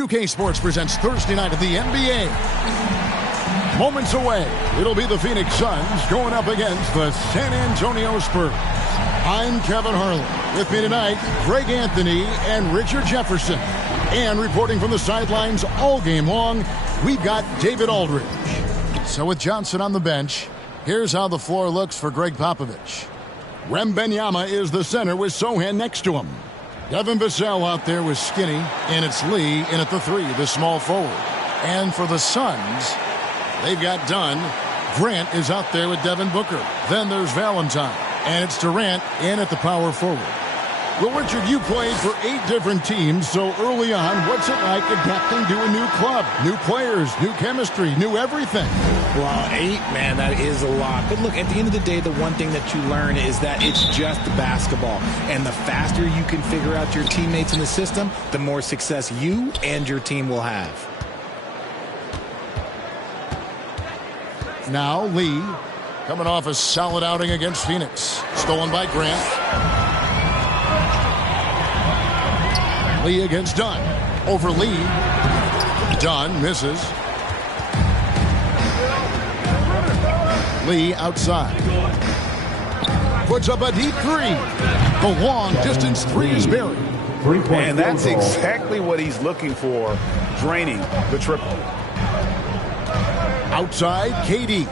2K Sports presents Thursday night of the NBA. Moments away, it'll be the Phoenix Suns going up against the San Antonio Spurs. I'm Kevin Harlan. With me tonight, Greg Anthony and Richard Jefferson. And reporting from the sidelines all game long, we've got David Aldridge. So with Johnson on the bench, here's how the floor looks for Greg Popovich. Wembanyama is the center with Sochan next to him. Devin Vassell out there with Skinny, and it's Lee in at the 3, the small forward. And for the Suns, they've got Dunn. Grant is out there with Devin Booker. Then there's Valentine, and it's Durant in at the power forward. Well, Richard, you played for 8 different teams, so early on, what's it like adapting to a new club? New players, new chemistry, new everything. Well, 8, man, that is a lot. But look, at the end of the day, the one thing that you learn is that it's just basketball. And the faster you can figure out your teammates in the system, the more success you and your team will have. Now Lee, coming off a solid outing against Phoenix. Stolen by Grant. Lee against Dunn. Over Lee. Dunn misses. Lee outside. Puts up a deep 3. The long distance 3 is buried. And that's exactly what he's looking for, draining the triple. Outside, KD.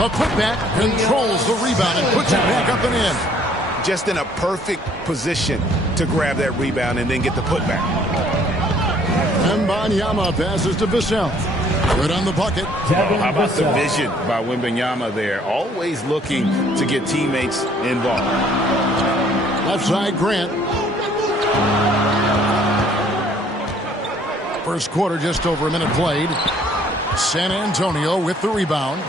A putback controls the rebound and puts it back up and in. Just in a perfect position to grab that rebound and then get the putback. Wembanyama passes to Vassell. Good on the bucket. How about the vision by Wembanyama there? Always looking to get teammates involved. Left side, Grant. First quarter, just over a minute played. San Antonio with the rebound.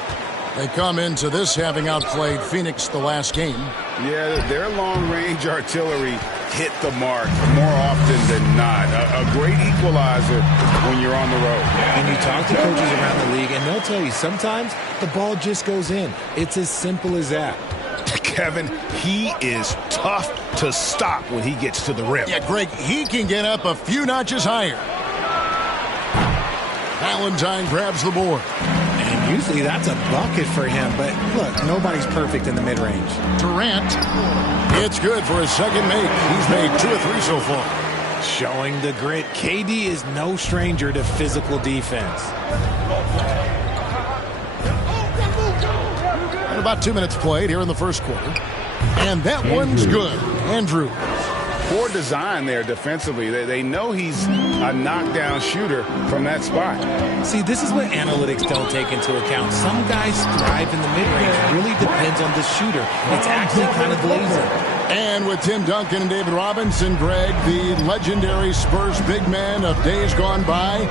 They come into this having outplayed Phoenix the last game. Yeah, their long-range artillery hit the mark more often than not. A great equalizer when you're on the road. And you talk to coaches around the league, and they'll tell you sometimes the ball just goes in. It's as simple as that. Kevin, he is tough to stop when he gets to the rim. Yeah, Greg, he can get up a few notches higher. Valentine grabs the board. And usually that's a bucket for him, but look, nobody's perfect in the mid-range. Durant, it's good for his second make. He's made 2 or 3 so far. Showing the grit, KD is no stranger to physical defense. And about 2 minutes played here in the first quarter. And that one's good. Andrews. Poor design there defensively. They know he's a knockdown shooter from that spot. See, this is what analytics don't take into account. Some guys thrive in the mid-range. It really depends on the shooter. It's actually kind of lazy. And with Tim Duncan and David Robinson, Greg, the legendary Spurs big man of days gone by,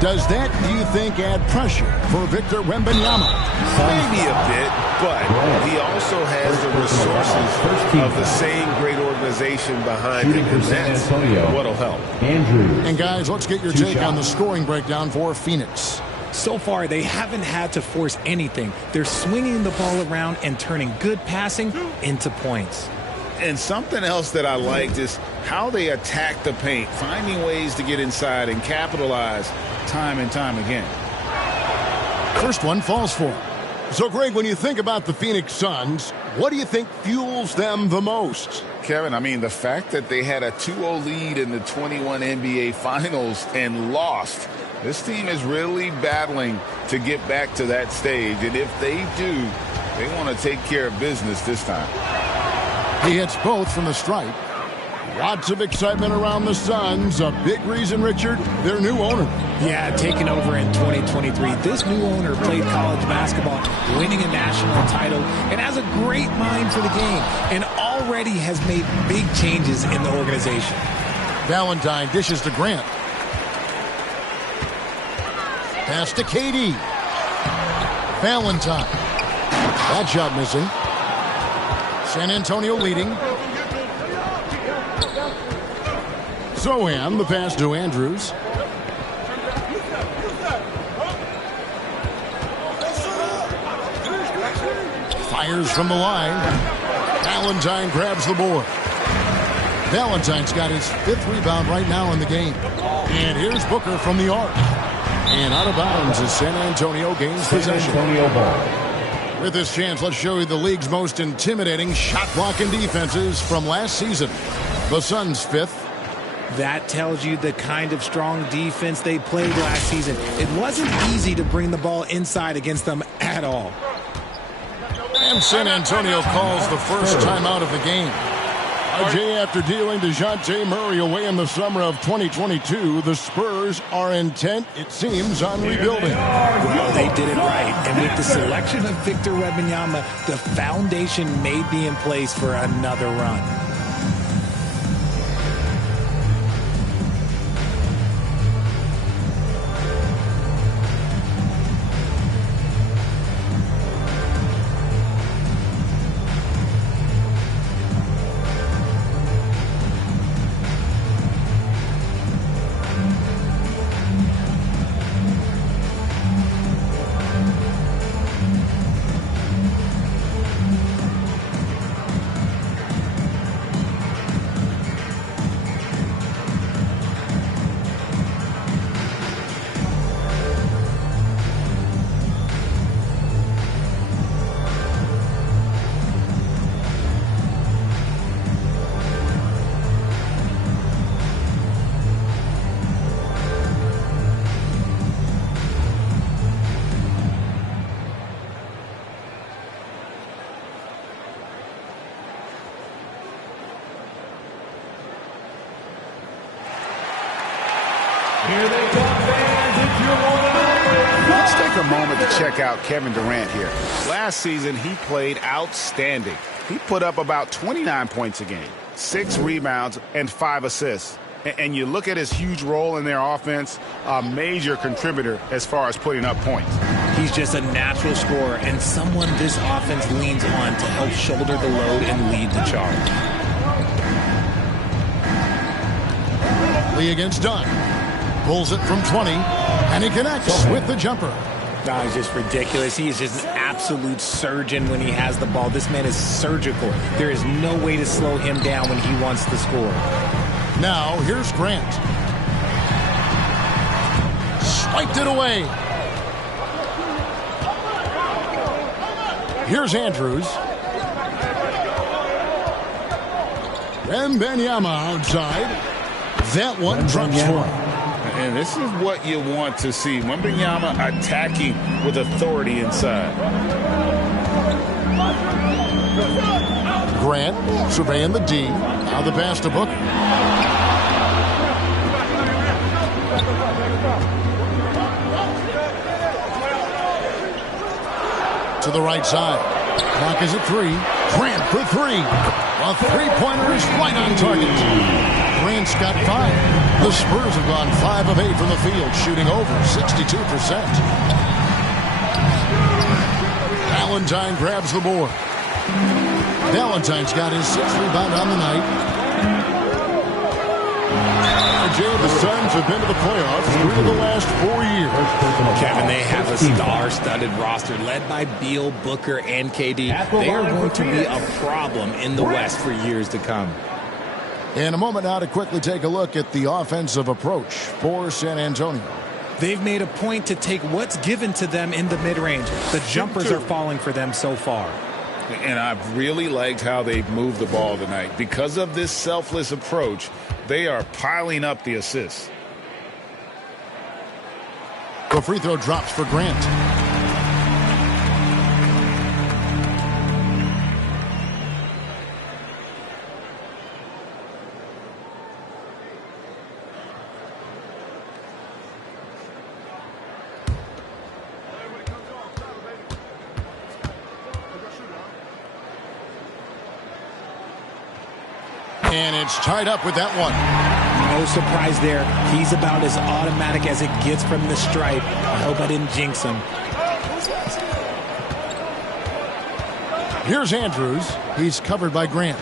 does that, do you think, add pressure for Victor Wembanyama? Maybe a bit, but he also has the resources of the same great organization behind him, and that's what'll help. And guys, let's get your take on the scoring breakdown for Phoenix. So far, they haven't had to force anything. They're swinging the ball around and turning good passing into points. And something else that I liked is how they attack the paint, finding ways to get inside and capitalize time and time again. First one falls for him. So, Greg, when you think about the Phoenix Suns, what do you think fuels them the most? Kevin, I mean, the fact that they had a 2-0 lead in the 21 NBA Finals and lost. This team is really battling to get back to that stage. And if they do, they want to take care of business this time. He hits both from the stripe. Lots of excitement around the Suns. A big reason, Richard, their new owner. Yeah, taking over in 2023. This new owner played college basketball, winning a national title, and has a great mind for the game, and already has made big changes in the organization. Valentine dishes to Grant. Pass to KD. Valentine. That shot missing. San Antonio leading. Sochan, the pass to Andrews. Fires from the line. Valentine grabs the board. Valentine's got his 5th rebound right now in the game. And here's Booker from the arc. And out of bounds as San Antonio gains possession. With this chance, let's show you the league's most intimidating shot blocking defenses from last season. The Suns 5th. That tells you the kind of strong defense they played last season. It wasn't easy to bring the ball inside against them at all. And San Antonio calls the first timeout of the game. RJ, after dealing DeJounte Murray away in the summer of 2022, the Spurs are intent, it seems, on rebuilding. Well, they did it right. And with the selection of Victor Wembanyama, the foundation may be in place for another run. Let's take a moment to check out Kevin Durant here. Last season, he played outstanding. He put up about 29 points a game, 6 rebounds, and 5 assists. And you look at his huge role in their offense, a major contributor as far as putting up points. He's just a natural scorer and someone this offense leans on to help shoulder the load and lead the charge. Lee against Dunn. Pulls it from 20, and he connects with the jumper. No, he's just ridiculous. He is just an absolute surgeon when he has the ball. This man is surgical. There is no way to slow him down when he wants to score. Now, here's Grant. Swiped it away. Here's Andrews. Wembanyama outside. That one drops for him. And this is what you want to see. Wembanyama attacking with authority inside. Grant surveying the D. Now the pass to Booker. To the right side. Clock is at 3. Grant for 3. A three-pointer is right on target. Grant's got 5. The Spurs have gone 5 of 8 from the field, shooting over 62%. Valentine grabs the board. Valentine's got his 6th rebound on the night. RJ, the Suns have been to the playoffs 3 of the last 4 years. Kevin, they have a star-studded roster led by Beal, Booker, and KD. They are going to be a problem in the West for years to come. In a moment now to quickly take a look at the offensive approach for San Antonio. They've made a point to take what's given to them in the mid-range. The jumpers are falling for them so far. And I've really liked how they've moved the ball tonight. Because of this selfless approach, they are piling up the assists. The free throw drops for Grant. And it's tied up with that one. No surprise there. He's about as automatic as it gets from the stripe. I hope I didn't jinx him. Here's Andrews. He's covered by Grant.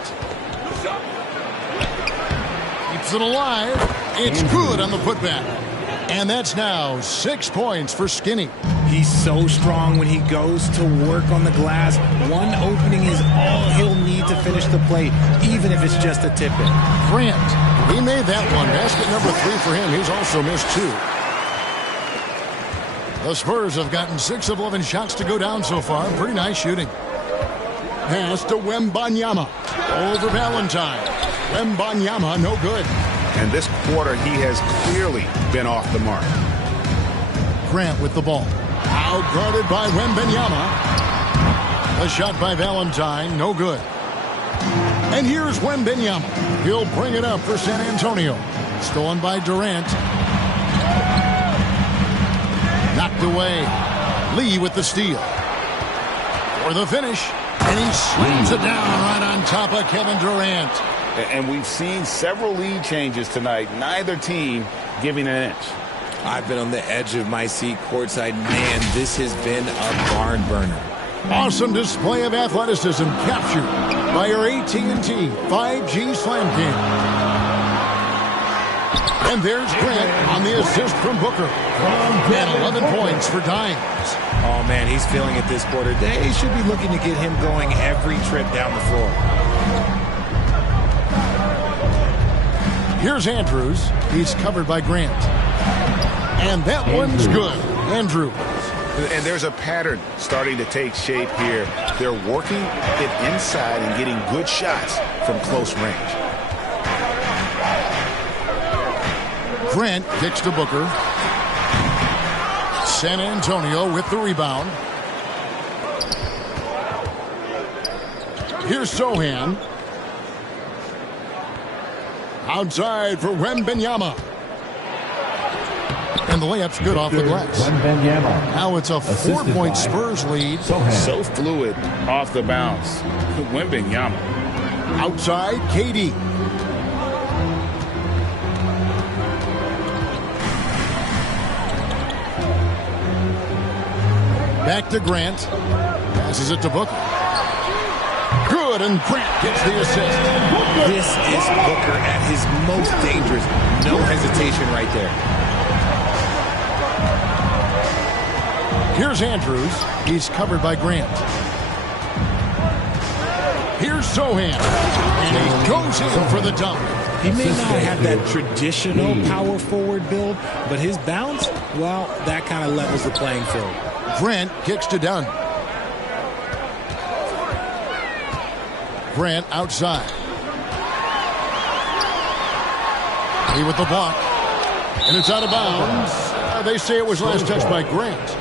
Keeps it alive. It's good on the putback. And that's now 6 points for Skinny. He's so strong when he goes to work on the glass. One opening is all he'll need to finish the play, even if it's just a tip-in. Grant, he made that one. Basket number 3 for him. He's also missed 2. The Spurs have gotten 6 of 11 shots to go down so far. Pretty nice shooting. Pass to Wembanyama. Over Valentine. Wembanyama, no good. And this quarter, he has clearly been off the mark. Grant with the ball. Outguarded by Wembanyama. A shot by Valentine, no good. And here's Wembanyama. He'll bring it up for San Antonio. Stolen by Durant. Knocked away. Lee with the steal. For the finish. And he slams it down right on top of Kevin Durant. And we've seen several lead changes tonight. Neither team giving an inch. I've been on the edge of my seat courtside. Man, this has been a barn burner. Awesome display of athleticism captured by your AT&T 5G Slam King. And there's Grant on the assist from Booker. And 11 points for Dimes. Oh, man, he's feeling it this quarter. They should be looking to get him going every trip down the floor. Here's Andrews. He's covered by Grant. And that one's good. Andrews. And there's a pattern starting to take shape here. They're working it inside and getting good shots from close range. Grant kicks to Booker. San Antonio with the rebound. Here's Sohan. Outside for Wembanyama. And the layup's good off the glass. Now it's a 4-point Spurs lead. So fluid off the bounce. Wembanyama. Outside, KD. Back to Grant. Passes it to Booker. Good, and Grant gets the assist. This is Booker at his most dangerous. No hesitation right there. Here's Andrews. He's covered by Grant. Here's Sohan. And he goes in for the dunk. He may not have that traditional power forward build, but his bounce, well, that kind of levels the playing field. Grant kicks to Dunn. Grant outside. He with the block. And it's out of bounds. They say it was last touched by Grant.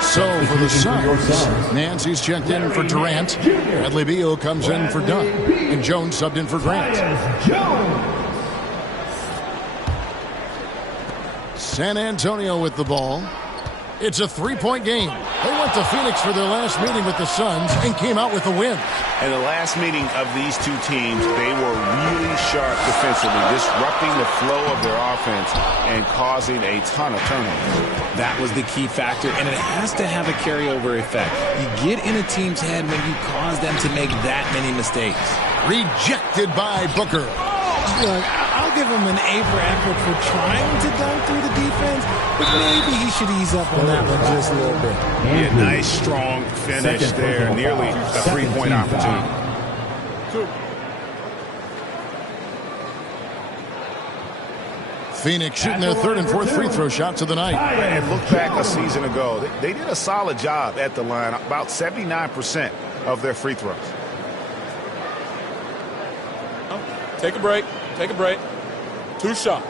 So for the Suns, Nancy's checked in for Durant. Bradley Beal comes in for Dunn. And Jones subbed in for Grant. San Antonio with the ball. It's a 3-point game. They went to Phoenix for their last meeting with the Suns and came out with a win. In the last meeting of these two teams, they were really sharp defensively, disrupting the flow of their offense and causing a ton of turnovers. That was the key factor, and it has to have a carryover effect. You get in a team's head when you cause them to make that many mistakes. Rejected by Booker. Look, I'll give him an A for effort for trying to dunk through the defense, but maybe he should ease up on that one just a little bit. Yeah, nice, strong finish there. Nearly a 3-point opportunity. Phoenix shooting their 3rd and 4th free throw shots of the night. And look back a season ago. They did a solid job at the line, about 79% of their free throws. Take a break. Take a break. 2 shots.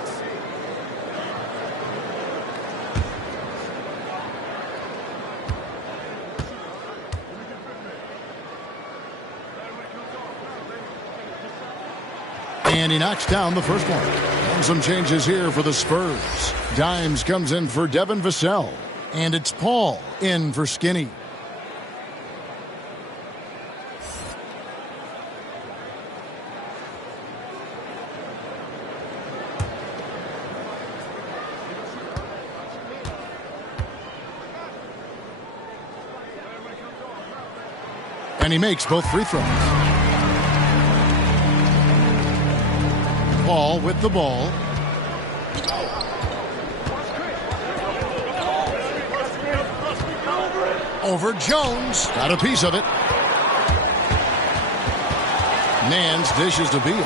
And he knocks down the first one. And some changes here for the Spurs. Dimes comes in for Devin Vassell. And it's Paul in for Skinny. And he makes both free throws. Paul with the ball. Over Jones. Got a piece of it. Nance dishes to Beal.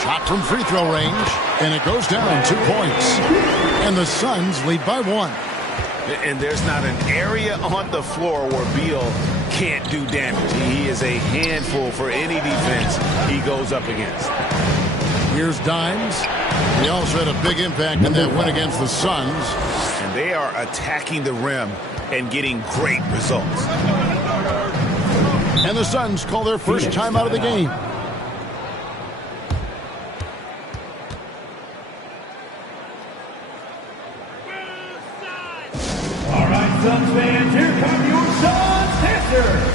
Shot from free throw range. And it goes down 2 points. And the Suns lead by 1. And there's not an area on the floor where Beal can't do damage. He is a handful for any defense he goes up against. Here's Dimes. He also had a big impact in that win against the Suns. And they are attacking the rim and getting great results. And the Suns call their first time out of the game. All right, Suns fans, here come your Suns dancers.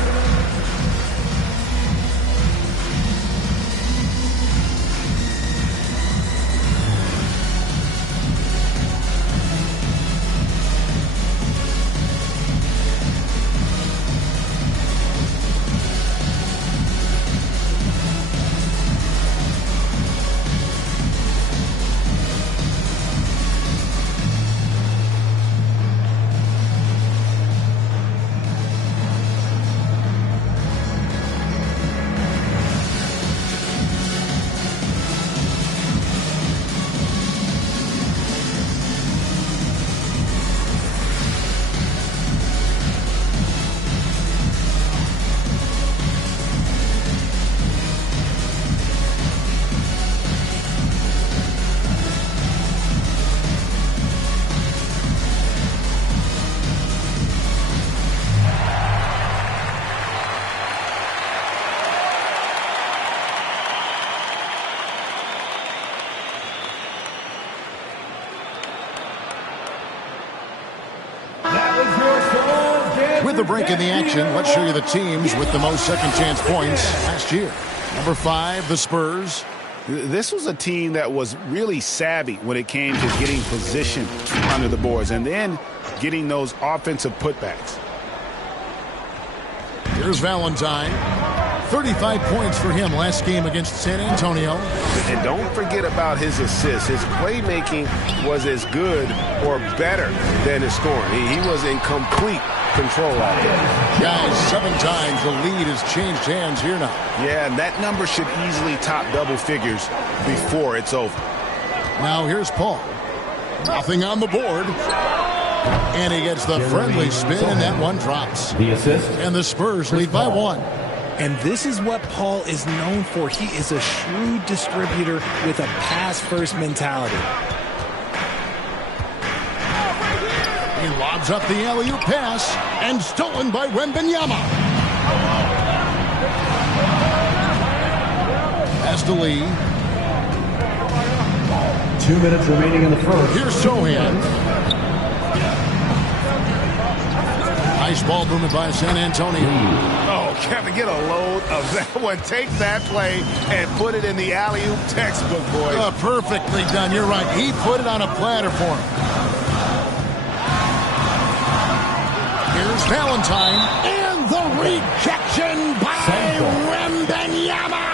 With the break in the action, let's show you the teams with the most second chance points last year. Number 5, the Spurs. This was a team that was really savvy when it came to getting position under the boards and then getting those offensive putbacks. Here's Valentine. 35 points for him last game against San Antonio. And don't forget about his assists. His playmaking was as good or better than his scoring. He was in complete control out there. Guys, 7 times the lead has changed hands here now. Yeah, and that number should easily top double figures before it's over. Now here's Paul. Nothing on the board. And he gets the friendly spin, and that one drops. The assist. And the Spurs lead by 1. And this is what Paul is known for. He is a shrewd distributor with a pass-first mentality. He lobs up the alley-oop pass, and stolen by Wembanyama. Pass to Lee. 2 minutes remaining in the first. Here's Sohan. Nice ball movement by San Antonio. Oh, Kevin, get a load of that one. Take that play and put it in the alley-oop textbook, boys. Perfectly done. You're right. He put it on a platter for him. Here's Valentine. And the rejection by Wembanyama.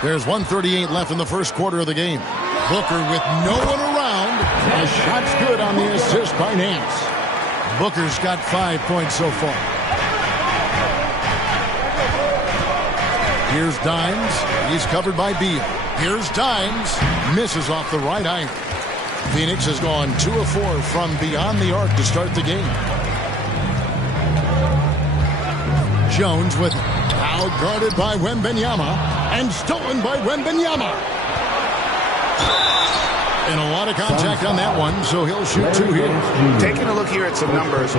There's 1:38 left in the first quarter of the game. Booker with no one around. A shot's good on the assist by Nance. Booker's got 5 points so far. Here's Dimes. He's covered by Beal. Here's Dimes. Misses off the right iron. Phoenix has gone 2 of 4 from beyond the arc to start the game. Jones with it. Out-guarded by Wembanyama. And stolen by Wembanyama. And a lot of contact on that one, so he'll shoot 2 here. Taking a look here at some numbers.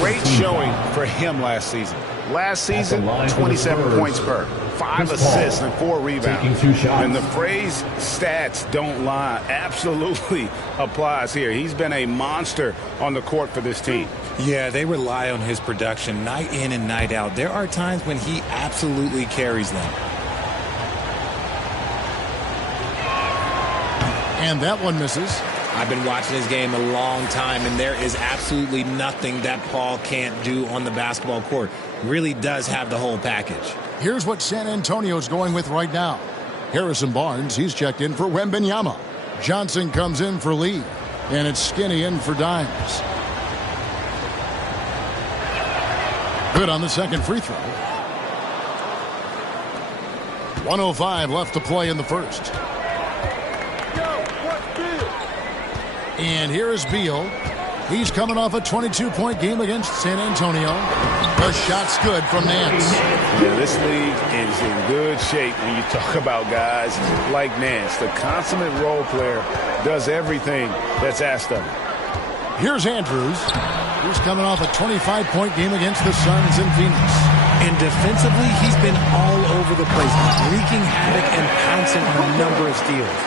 Great showing for him last season. Last season, 27 points per, 5 assists and 4 rebounds. And the phrase stats don't lie absolutely applies here. He's been a monster on the court for this team. Yeah, they rely on his production night in and night out. There are times when he absolutely carries them. And that one misses. I've been watching his game a long time, and there is absolutely nothing that Paul can't do on the basketball court. Really does have the whole package. Here's what San Antonio's going with right now. Harrison Barnes, he's checked in for Wembanyama. Johnson comes in for Lee. And it's Skinny in for Dimes. Good on the second free throw. 1:05 left to play in the first. And here is Beal. He's coming off a 22-point game against San Antonio. The shot's good from Nance. Yeah, this league is in good shape when you talk about guys like Nance. The consummate role player does everything that's asked of him. Here's Andrews. He's coming off a 25-point game against the Suns in Phoenix. And defensively, he's been all over the place, wreaking havoc and pouncing on a number of steals.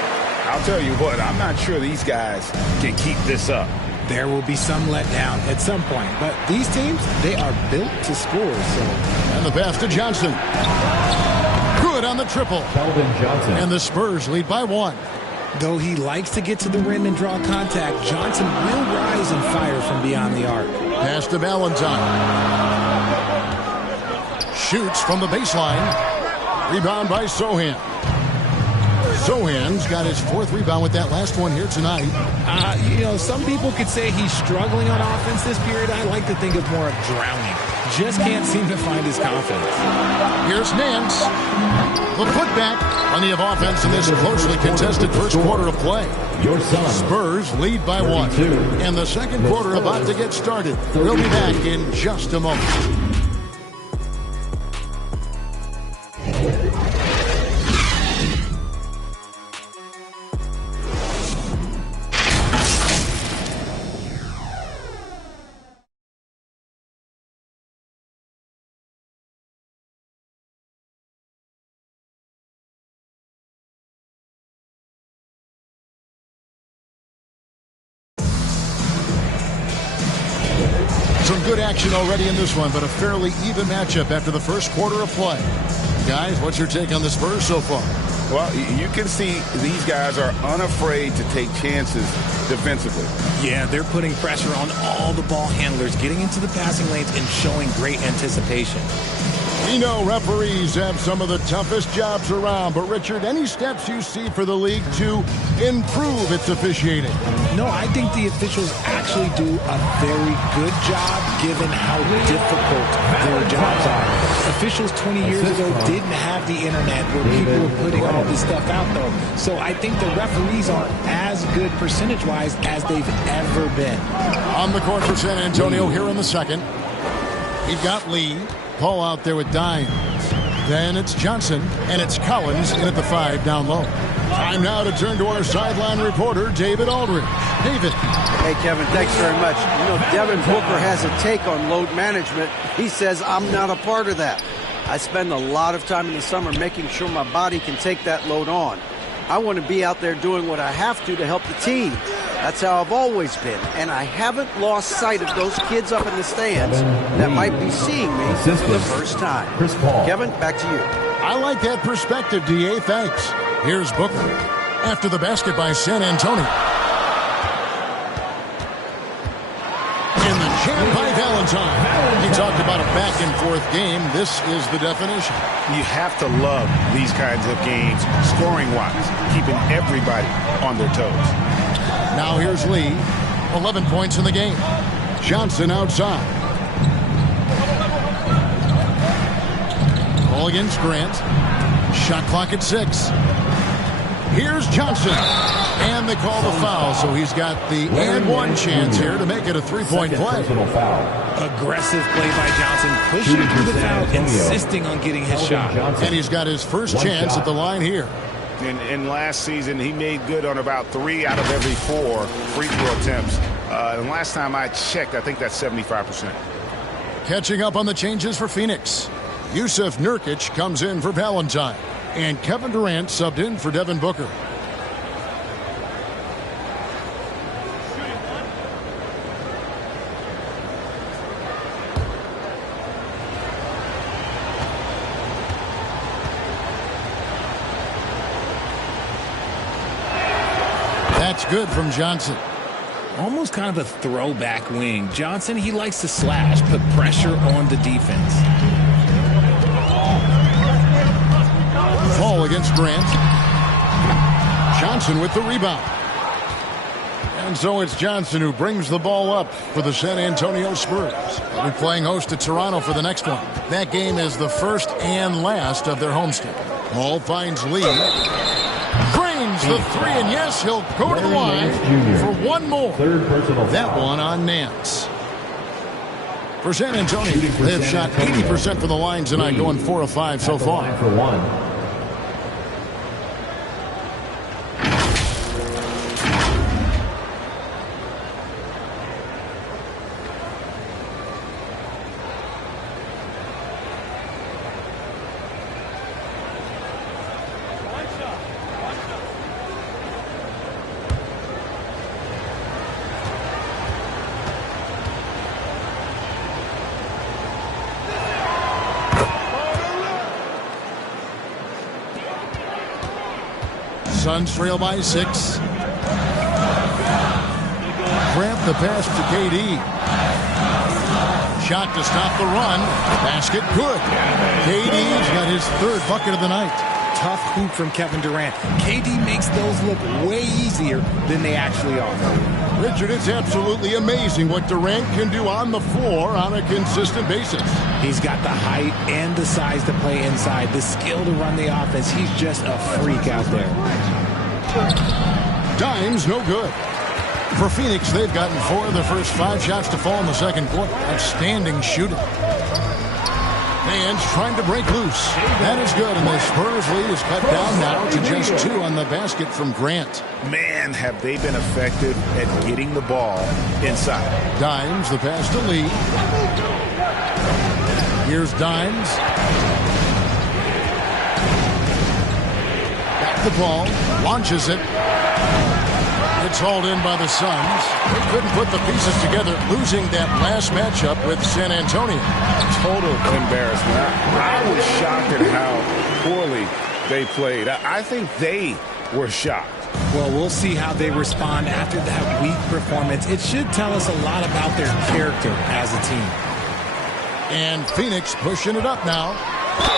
I'll tell you what, I'm not sure these guys can keep this up. There will be some letdown at some point, but these teams, they are built to score. And the pass to Johnson. Good on the triple. Keldon Johnson. And the Spurs lead by 1. Though he likes to get to the rim and draw contact, Johnson will rise and fire from beyond the arc. Pass to Valentine. Shoots from the baseline. Rebound by Sohan. Sohan's got his 4th rebound with that last one here tonight. Some people could say he's struggling on offense this period. I like to think of more of drowning. Just can't seem to find his confidence. Here's Nance. The putback. Plenty of offense in this closely contested first quarter of play. Spurs lead by 1. And the second quarter about to get started. We'll be back in just a moment. Some good action already in this one, but a fairly even matchup after the first quarter of play. Guys, what's your take on the Spurs so far? Well, you can see these guys are unafraid to take chances defensively. Yeah, they're putting pressure on all the ball handlers, getting into the passing lanes and showing great anticipation. We know referees have some of the toughest jobs around, but Richard, any steps you see for the league to improve its officiating? No, I think the officials actually do a very good job given how difficult their jobs are. Officials 20 years ago didn't have the internet where people were putting all this stuff out, though. So I think the referees are as good percentage-wise as they've ever been. On the court for San Antonio here in the second. We've got Lee. Paul out there with Dimes. Then it's Johnson, and it's Collins in at the 5 down low. Time now to turn to our sideline reporter, David Aldridge. David. Hey, Kevin, thanks very much. Devin Booker has a take on load management. He says, I'm not a part of that. I spend a lot of time in the summer making sure my body can take that load on. I want to be out there doing what I have to help the team. That's how I've always been, and I haven't lost sight of those kids up in the stands that might be seeing me for the first time. Chris Paul. Kevin, back to you. I like that perspective, D.A. Thanks. Here's Booker after the basket by San Antonio. And the jam by Valentine. He talked about a back-and-forth game. This is the definition. You have to love these kinds of games, scoring-wise, keeping everybody on their toes. Now here's Lee. 11 points in the game. Johnson outside. Ball against Grant. Shot clock at 6. Here's Johnson. And they call the foul, so he's got the and one chance here to make it a 3-point play. Aggressive play by Johnson, pushing through the foul, insisting on getting his shot. And he's got his first chance at the line here. And last season, he made good on about 3 out of every 4 free throw attempts. And last time I checked, I think that's 75%. Catching up on the changes for Phoenix. Yusuf Nurkic comes in for Valentine. And Kevin Durant subbed in for Devin Booker. That's good from Johnson. Almost kind of a throwback wing. Johnson, he likes to slash, put pressure on the defense. Fall against Grant. Johnson with the rebound. And so it's Johnson who brings the ball up for the San Antonio Spurs. They'll be playing host to Toronto for the next one. That game is the first and last of their homestand. Ball finds Lee. Drains the three, and yes, he'll go to the line for one more. That one on Nance. For San Antonio, they have shot 80% from the line tonight, going 4 of 5 so far. Suns trail by 6. Grant the pass to KD. Shot to stop the run. Basket good. KD's got his third bucket of the night. Tough hoop from Kevin Durant. KD makes those look way easier than they actually are. Richard, it's absolutely amazing what Durant can do on the floor on a consistent basis. He's got the height and the size to play inside, the skill to run the offense. He's just a freak out there. Dime's no good. For Phoenix, they've gotten 4 of their first 5 shots to fall in the second quarter. Outstanding shooting. Fans trying to break loose. That is good, and the Spurs lead is cut down now to just 2 on the basket from Grant. Man, have they been effective at getting the ball inside. Dimes, the pass to Lee. Here's Dimes. Back the ball. Launches it. It's hauled in by the Suns. They couldn't put the pieces together, losing that last matchup with San Antonio. Total embarrassment. I was shocked at how poorly they played. I think they were shocked. Well, we'll see how they respond after that weak performance. It should tell us a lot about their character as a team. And Phoenix pushing it up now.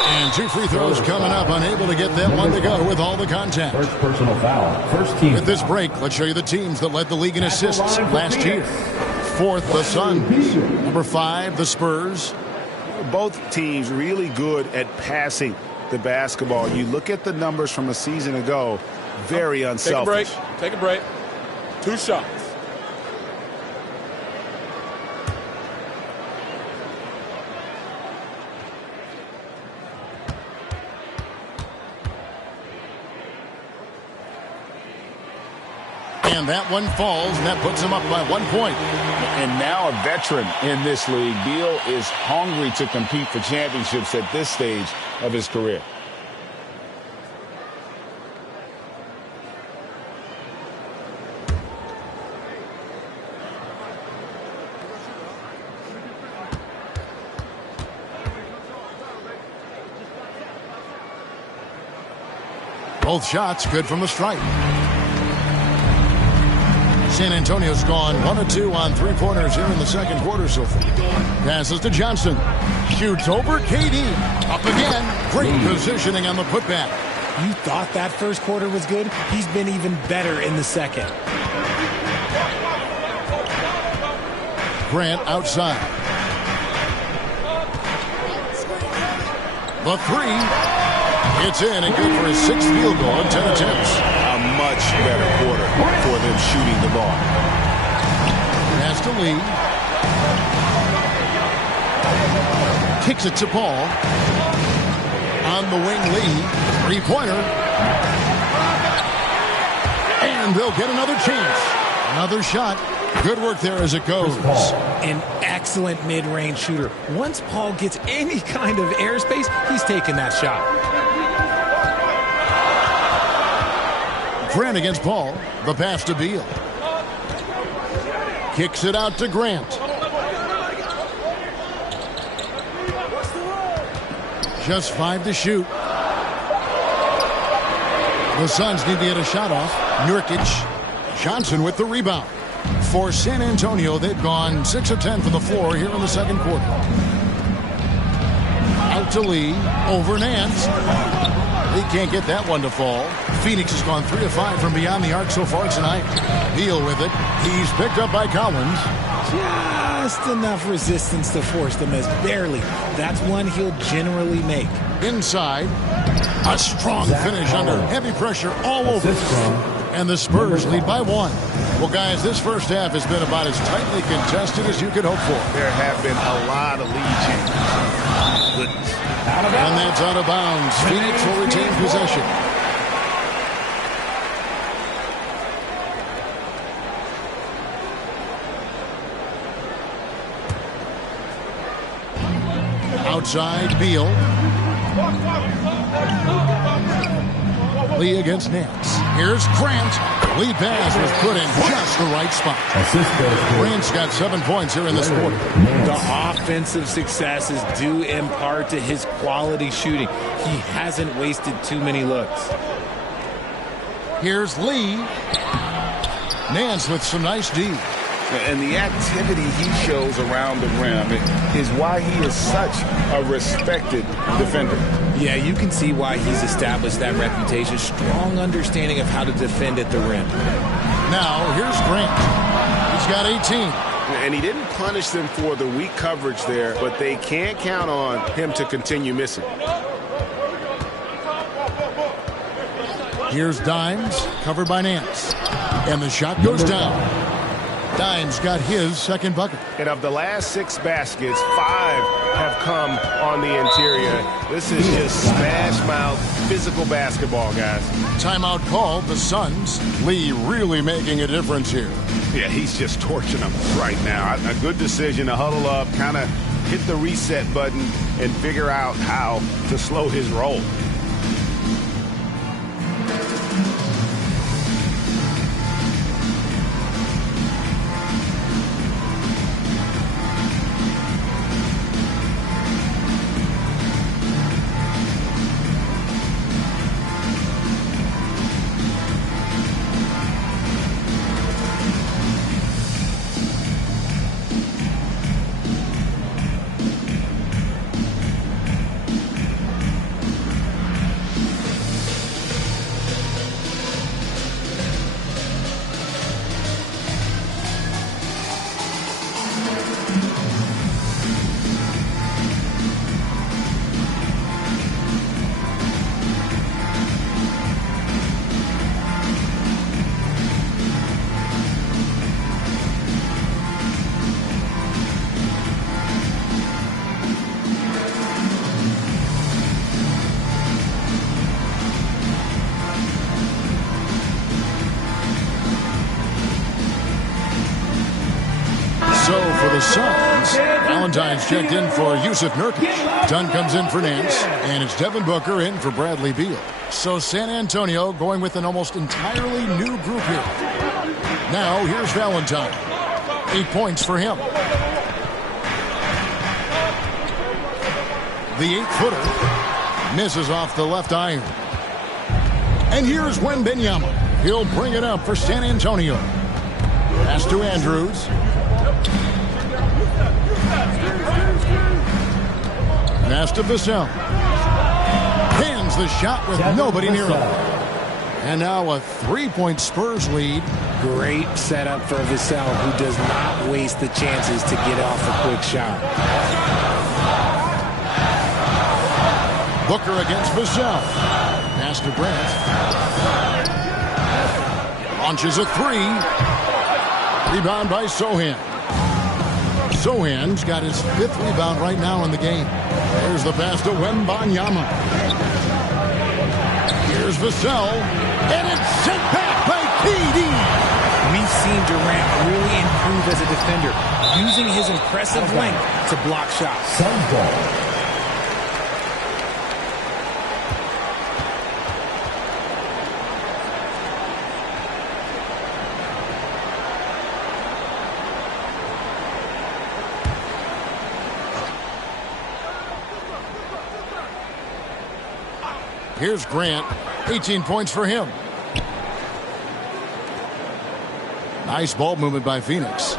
And 2 free throws coming up, unable to get that one to go with all the contact. First personal foul. First team. With this break, let's show you the teams that led the league in assists last year. 4th, the Suns. Number 5, the Spurs. Both teams really good at passing the basketball. You look at the numbers from a season ago, very unselfish. Take a break. 2 shots. And that one falls, and that puts him up by 1 point. And now a veteran in this league. Beal is hungry to compete for championships at this stage of his career. Both shots good from the stripe. San Antonio's gone 1 of 2 on 3-pointers here in the second quarter so far. Passes to Johnson. Shoots over KD. Up again. Great positioning on the putback. You thought that first quarter was good? He's been even better in the second. Grant outside. The 3. It's in and good for his 6th field goal in 10 attempts. A much better quarter for them shooting the ball. Pass to Lee. Kicks it to Paul. On the wing, Lee. 3-pointer. And they'll get another chance. Another shot. Good work there as it goes. An excellent mid-range shooter. Once Paul gets any kind of airspace, he's taking that shot. Grant against Paul. The pass to Beal. Kicks it out to Grant. Just 5 to shoot. The Suns need to get a shot off. Nurkic. Johnson with the rebound. For San Antonio, they've gone 6 of 10 from the floor here in the second quarter. Out to Lee. Over Nance. He can't get that one to fall. Phoenix has gone 3 of 5 from beyond the arc so far tonight. Beal with it. He's picked up by Collins. Just enough resistance to force the miss. Barely. That's one he'll generally make. Inside. A strong finish under heavy pressure all over. And the Spurs lead by 1. Well, guys, this first half has been about as tightly contested as you could hope for. There have been a lot of lead changes. Goodness. And that's out of bounds. Phoenix will retain possession. Outside, Beal. Lee against Nance. Here's Grant. Lead pass was put in just the right spot. Grant's got 7 points here in this quarter. The offensive success is due in part to his quality shooting. He hasn't wasted too many looks. Here's Lee. Nance with some nice D. And the activity he shows around the rim is why he is such a respected defender. Yeah, you can see why he's established that reputation. Strong understanding of how to defend at the rim. Now, here's Grant. He's got 18. And he didn't punish them for the weak coverage there, but they can't count on him to continue missing. Here's Dimes, covered by Nance. And the shot goes down. Dimes got his second bucket. And of the last 6 baskets, 5 have come on the interior. This is just smash-mouth physical basketball, guys. Timeout called, the Suns. Lee really making a difference here. Yeah, he's just torching them right now. A good decision to huddle up, kind of hit the reset button, and figure out how to slow his roll. So for the Suns, Valentine's checked in for Jusuf Nurkic. Dunn comes in for Nance, and it's Devin Booker in for Bradley Beal. So San Antonio going with an almost entirely new group here. Now here's Valentine. 8 points for him. The 8-footer misses off the left iron. And here's Wembanyama. He'll bring it up for San Antonio. Pass to Andrews. Pass to Vassell. Hands the shot with nobody near him. And now a 3-point Spurs lead. Great setup for Vassell, who does not waste the chances to get off a quick shot. Booker against Vassell. Pass to Grant. Launches a 3. Rebound by Sochan. Sohan's got his 5th rebound right now in the game. There's the pass to Wembanyama. Here's Vassell. And it's sent back by KD. We've seen Durant really improve as a defender, using his impressive length to block shots. Suns ball. Here's Grant. 18 points for him. Nice ball movement by Phoenix.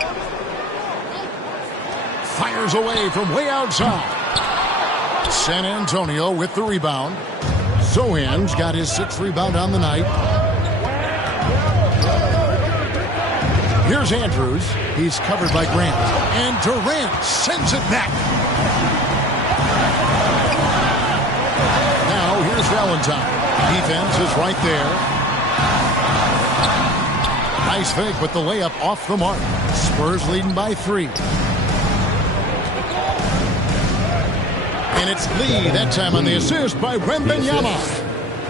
Fires away from way outside. San Antonio with the rebound. Sochan's got his 6th rebound on the night. Here's Andrews. He's covered by Grant. And Durant sends it back. Now here's Valentine. Defense is right there. Nice fake with the layup off the mark. Spurs leading by 3. And it's Lee, that time on the assist by Wembanyama.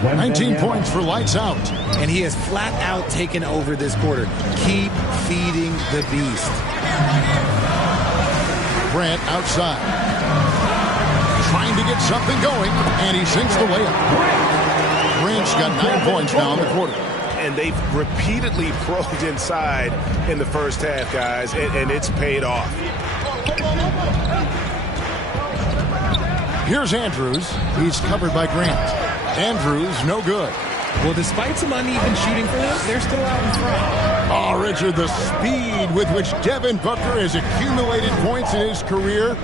19 points for lights out. And he has flat out taken over this quarter. Keep feeding the beast. Grant outside. Trying to get something going, and he sinks the layup. Grant's got 9 points now in the quarter. And they've repeatedly probed inside in the first half, guys, and it's paid off. Here's Andrews. He's covered by Grant. Andrews, no good. Well, despite some uneven shooting for them, they're still out in front. Oh, Richard, the speed with which Devin Booker has accumulated points in his career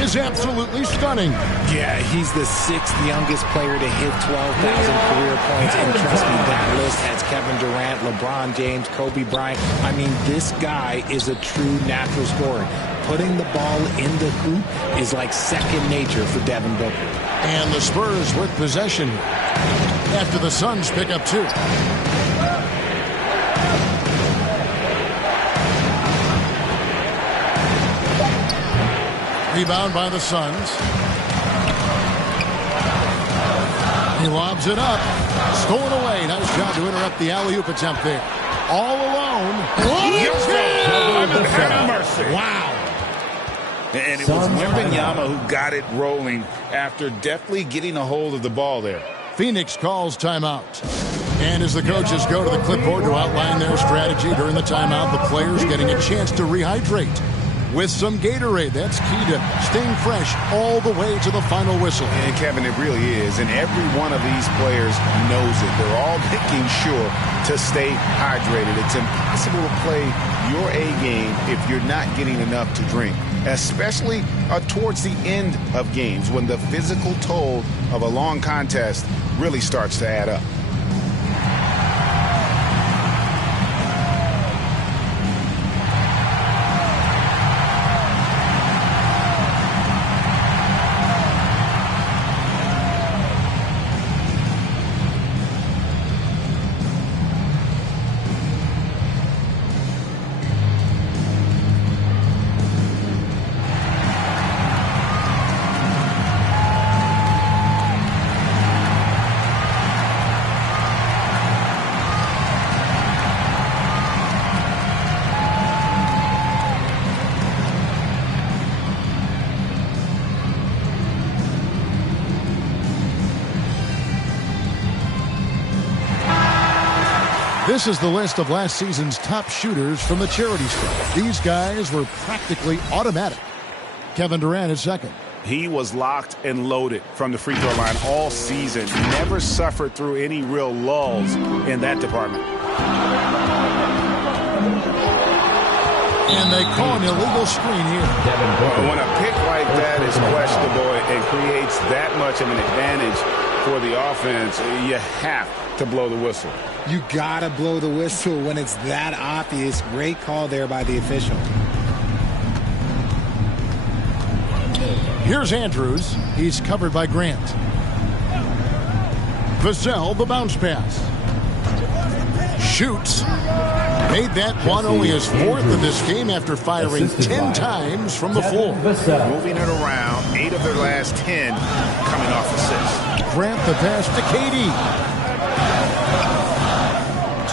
is absolutely stunning. Yeah, he's the 6th youngest player to hit 12,000 career points. And trust me, that list has Kevin Durant, LeBron James, Kobe Bryant. I mean, this guy is a true natural scorer. Putting the ball in the hoop is like second nature for Devin Booker. And the Spurs with possession after the Suns pick up 2. Rebound by the Suns. He lobs it up. Stolen away. Nice job to interrupt the alley-oop attempt there. All alone. Wow. And it was Wembanyama who got it rolling after deftly getting a hold of the ball there. Phoenix calls timeout. And as the coaches go to the clipboard to outline their strategy during the timeout, the players getting a chance to rehydrate with some Gatorade. That's key to staying fresh all the way to the final whistle. And Kevin, it really is. And every one of these players knows it. They're all making sure to stay hydrated. It's impossible to play your A game if you're not getting enough to drink, especially towards the end of games when the physical toll of a long contest really starts to add up. This is the list of last season's top shooters from the charity stripe. These guys were practically automatic. Kevin Durant is second. He was locked and loaded from the free throw line all season. Never suffered through any real lulls in that department. And they call an illegal screen here. When a pick like that is questionable and creates that much of an advantage for the offense, you have to blow the whistle. You gotta blow the whistle when it's that obvious. Great call there by the official. Here's Andrews. He's covered by Grant. Vassell, the bounce pass. Shoots. Made that one only his 4th of this game after firing 10 times from the floor. Moving it around, 8 of their last 10 coming off assists. Grant the pass to KD.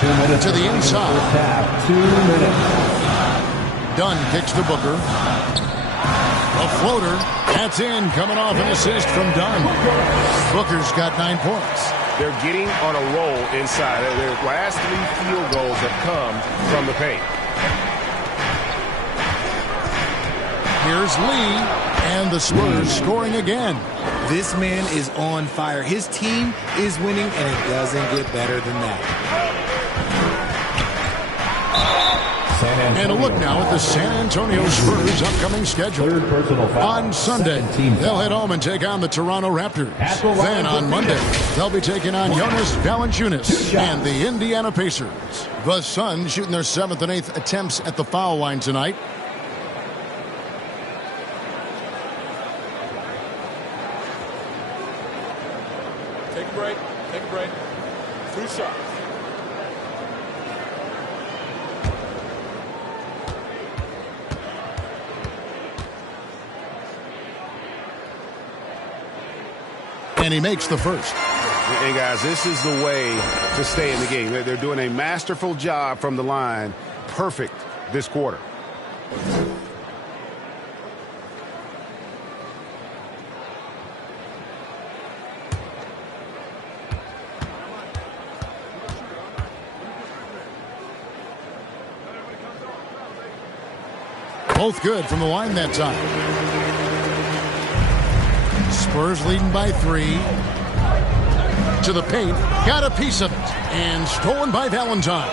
To the inside. 2 minutes. Dunn kicks to Booker. A floater. That's in. Coming off an assist from Dunn. Booker's got 9 points. They're getting on a roll inside. Their last 3 field goals have come from the paint. Here's Lee, and the Spurs scoring again. This man is on fire. His team is winning, and it doesn't get better than that. And a look now at the San Antonio Spurs' upcoming schedule. Third personal foul. On Sunday, they'll head home and take on the Toronto Raptors. Then on Monday, they'll be taking on Jonas Valanciunas and the Indiana Pacers. The Suns shooting their 7th and 8th attempts at the foul line tonight. Take a break. Take a break. 2 shots. And he makes the first. Hey, guys, this is the way to stay in the game. They're doing a masterful job from the line. Perfect this quarter. Both good from the line that time. Spurs leading by 3. To the paint. Got a piece of it. And stolen by Valentine.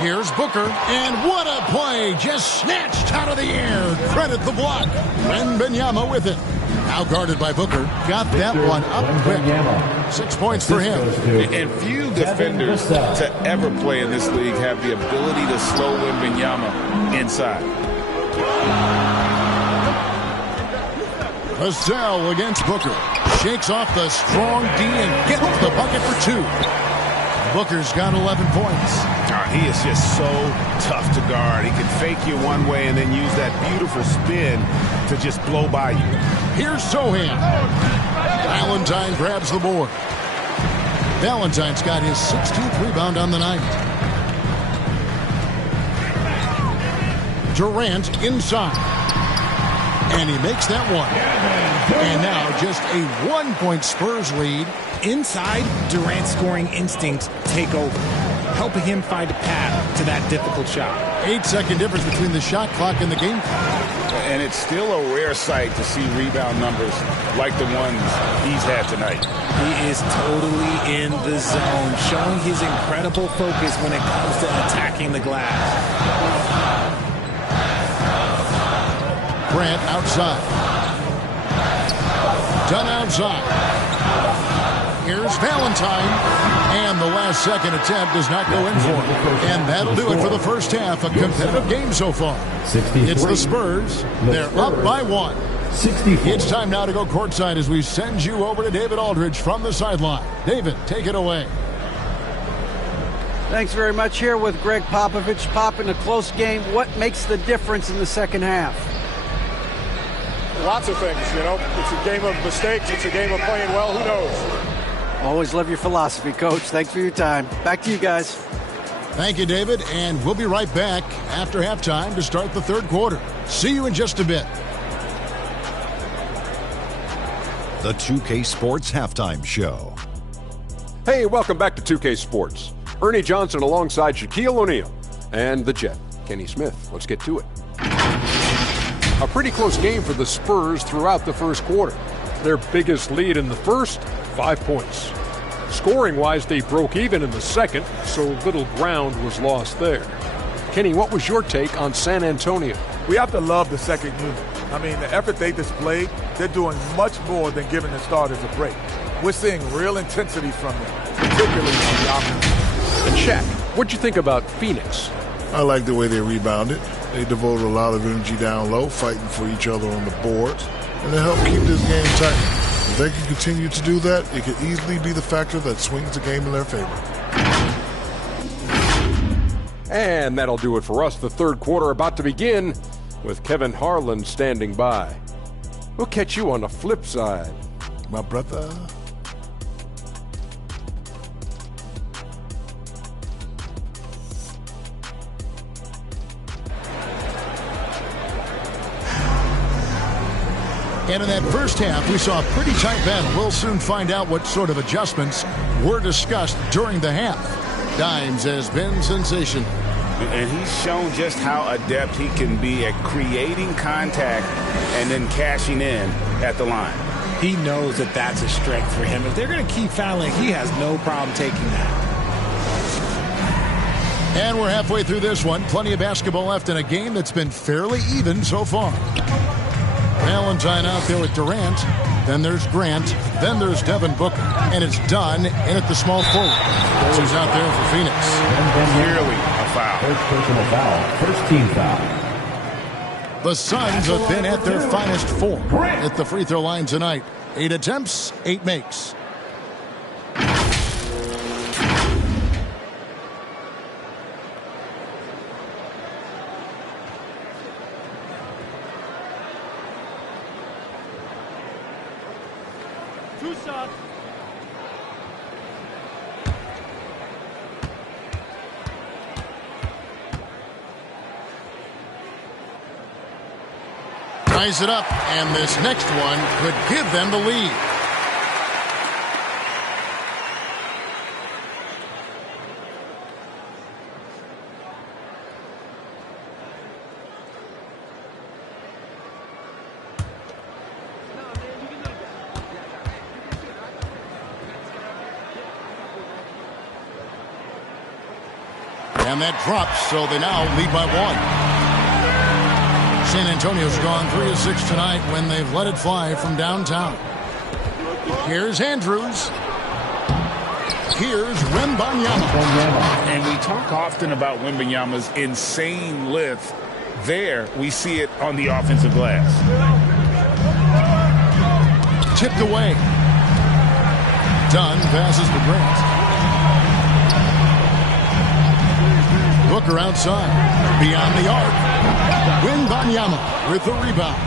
Here's Booker. And what a play. Just snatched out of the air. Credit the block. Wembanyama with it. Now guarded by Booker. Got that one up quick. 6 points for him. And few defenders to ever play in this league have the ability to slow Wembanyama inside. Vassell against Booker. Shakes off the strong D and gets the bucket for 2. Booker's got 11 points. He is just so tough to guard. He can fake you one way and then use that beautiful spin to just blow by you. Here's Sohan. Valentine grabs the board. Valentine's got his 16th rebound on the night. Durant inside. And he makes that one. And now just a 1-point Spurs lead. Inside, Durant's scoring instincts take over, helping him find a path to that difficult shot. 8-second difference between the shot clock and the game clock. And it's still a rare sight to see rebound numbers like the ones he's had tonight. He is totally in the zone, showing his incredible focus when it comes to attacking the glass. Grant outside. Dunn outside. Here's Valentine. And the last second attempt does not go in for him. And that'll do it for the first half. A competitive game so far. It's the Spurs. They're up by 1. 64. It's time now to go courtside as we send you over to David Aldridge from the sideline. David, take it away. Thanks very much. Here with Greg Popovich. Pop, in a close game, what makes the difference in the second half? Lots of things, you know. It's a game of mistakes. It's a game of playing well. Who knows? Always love your philosophy, Coach. Thanks for your time. Back to you guys. Thank you, David. And we'll be right back after halftime to start the third quarter. See you in just a bit. The 2K Sports Halftime Show. Hey, welcome back to 2K Sports. Ernie Johnson alongside Shaquille O'Neal and the Jet, Kenny Smith. Let's get to it. A pretty close game for the Spurs throughout the first quarter. Their biggest lead in the first, 5 points. Scoring-wise, they broke even in the second, so little ground was lost there. Kenny, what was your take on San Antonio? We have to love the second unit. I mean, the effort they displayed, they're doing much more than giving the starters a break. We're seeing real intensity from them, particularly on the offense. And Shaq, what'd you think about Phoenix? I like the way they rebounded. They devoted a lot of energy down low, fighting for each other on the boards, and they helped keep this game tight. If they can continue to do that, it could easily be the factor that swings the game in their favor. And that'll do it for us. The third quarter about to begin with Kevin Harlan standing by. We'll catch you on the flip side. My brother. And in that first half, we saw a pretty tight battle. We'll soon find out what sort of adjustments were discussed during the half. Dimes has been sensational. And he's shown just how adept he can be at creating contact and then cashing in at the line. He knows that that's a strength for him. If they're going to keep fouling, he has no problem taking that. And we're halfway through this one. Plenty of basketball left in a game that's been fairly even so far. Valentine out there with Durant. Then there's Grant. Then there's Devin Booker. And it's done in at the small forward. That's who's out there for Phoenix. Clearly a foul. First personal foul. First team foul. The Suns have been at their finest 4 at the free throw line tonight. 8 attempts, 8 makes. Ties it up, and this next one could give them the lead. And that drops, so they now lead by 1. San Antonio's gone 3 of 6 tonight when they've let it fly from downtown. Here's Andrews. Here's Wembanyama. And we talk often about Wembanyama's insane lift. There, we see it on the offensive glass. Tipped away. Dunn passes to Grant. Booker outside. Beyond the arc. Wembanyama with the rebound.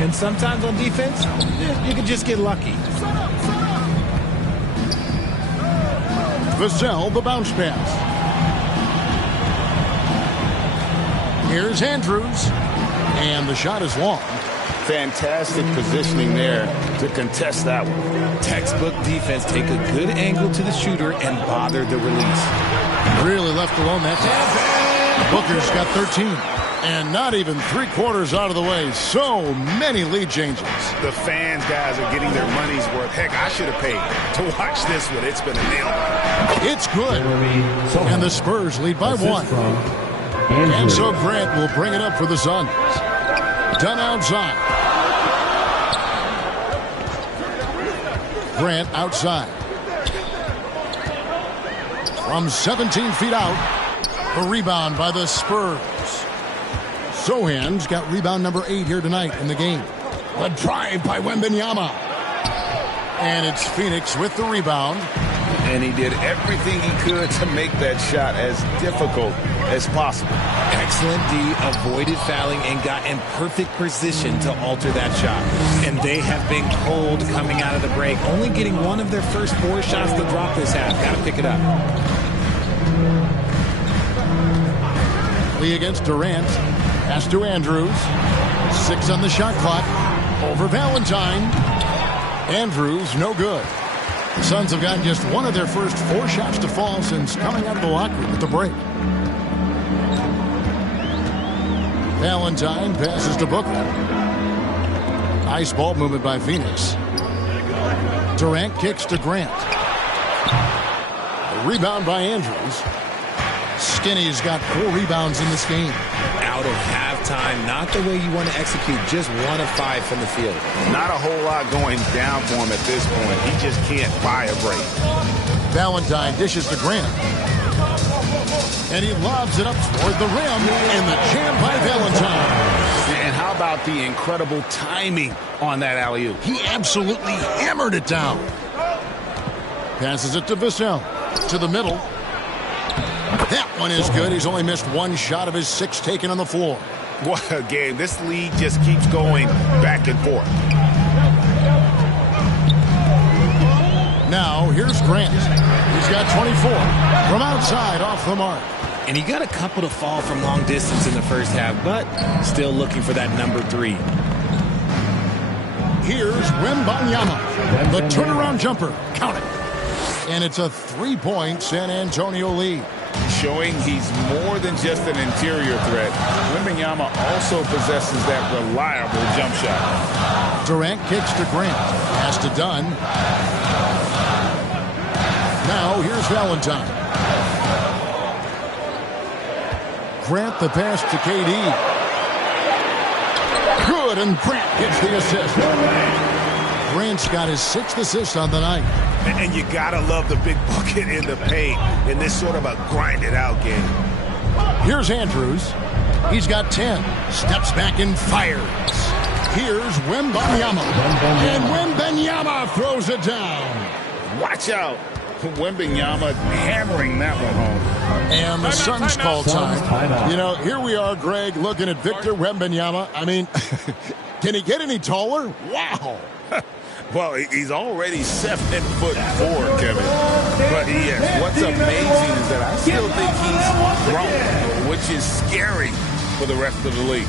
And sometimes on defense, you can just get lucky. Vassell, the bounce pass. Here's Andrews. And the shot is long. Fantastic positioning there to contest that one. Textbook defense. Take a good angle to the shooter and bother the release. Really left alone that time. Booker's got 13. And not even 3/4 out of the way. So many lead changes. The fans, guys, are getting their money's worth. Heck, I should have paid to watch this one. It's been a nail. It's good. And the Spurs lead by 1. And so Grant will bring it up for the Suns. Done outside. Grant outside. From 17 feet out. A rebound by the Spurs. Sohan's got rebound number 8 here tonight in the game. A drive by Wembanyama. And it's Phoenix with the rebound. And he did everything he could to make that shot as difficult as possible. Excellent D, avoided fouling, and got in perfect position to alter that shot. And they have been cold coming out of the break, only getting one of their first 4 shots to drop this half. Got to pick it up. Lee against Durant. Pass to Andrews. 6 on the shot clock. Over Valentine. Andrews, no good. The Suns have gotten just one of their first 4 shots to fall since coming out of the locker room at the break. Valentine passes to Booker. Nice ball movement by Phoenix. Durant kicks to Grant. A rebound by Andrews. Skinny's got 4 rebounds in this game. Out of halftime, not the way you want to execute, just 1 of 5 from the field. Not a whole lot going down for him at this point. He just can't buy a break. Valentine dishes to Grant. And he lobs it up toward the rim, and the jam by Valentine. And how about the incredible timing on that alley-oop? He absolutely hammered it down. Passes it to Vassell. To the middle. That one is good. He's only missed 1 shot of his 6 taken on the floor. What a game. This lead just keeps going back and forth. Now, here's Grant. He's got 24. From outside, off the mark. And he got a couple to fall from long distance in the first half, but still looking for that number 3. Here's Wembanyama. The turnaround jumper. Count it. And it's a 3-point San Antonio lead. Showing he's more than just an interior threat. Wembanyama also possesses that reliable jump shot. Durant kicks to Grant. Pass to Dunn. Now here's Valentine. Grant the pass to KD. Good, and Grant gets the assist. Grant's got his 6th assist on the night. And you gotta love the big bucket in the paint in this sort of a grinded-out game. Here's Andrews. He's got 10. Steps back and fires. Here's Wembanyama. And Wembanyama throws it down. Watch out. Wembanyama hammering that one home. And the Suns call time. You know, here we are, Greg, looking at Victor Wembanyama. I mean, can he get any taller? Wow. Well, he's already 7'4", Kevin. But yes, what's amazing is that I still think he's grown, which is scary for the rest of the league.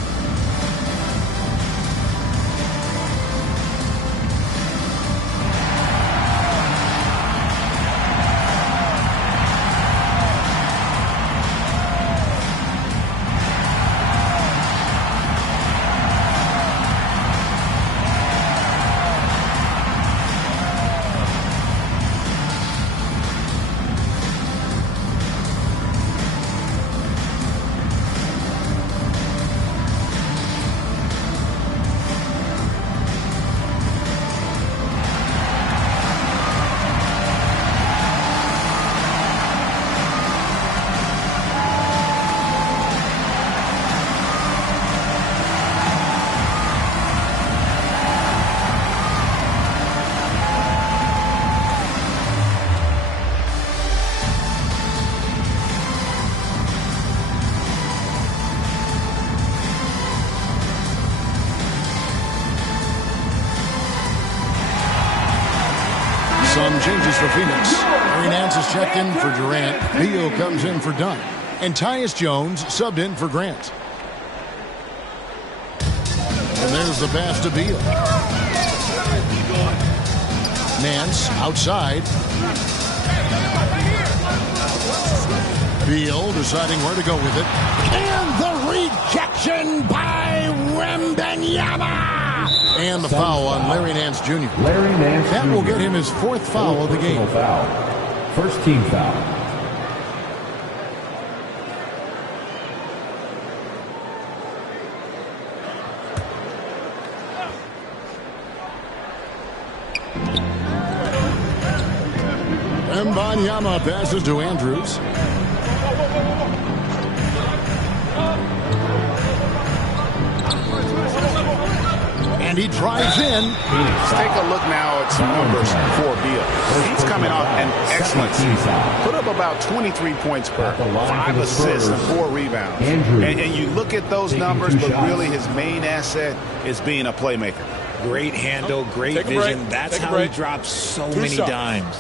Some changes for Phoenix. Larry Nance is checked in for Durant. Beal comes in for Dunn. And Tyus Jones subbed in for Grant. And there's the pass to Beal. Nance outside. Beal deciding where to go with it. And the rejection by Wembanyama. And the foul on Larry Nance Jr. That will get him his 4th foul of the game. First team foul. Wembanyama passes to Andrews. And he drives in. Let's take a look now at some numbers for Beal. He's coming off an excellent season. Put up about 23 points per, 5 assists and 4 rebounds. And you look at those numbers, but really his main asset is being a playmaker. Great handle, great vision. That's how he drops so many dimes.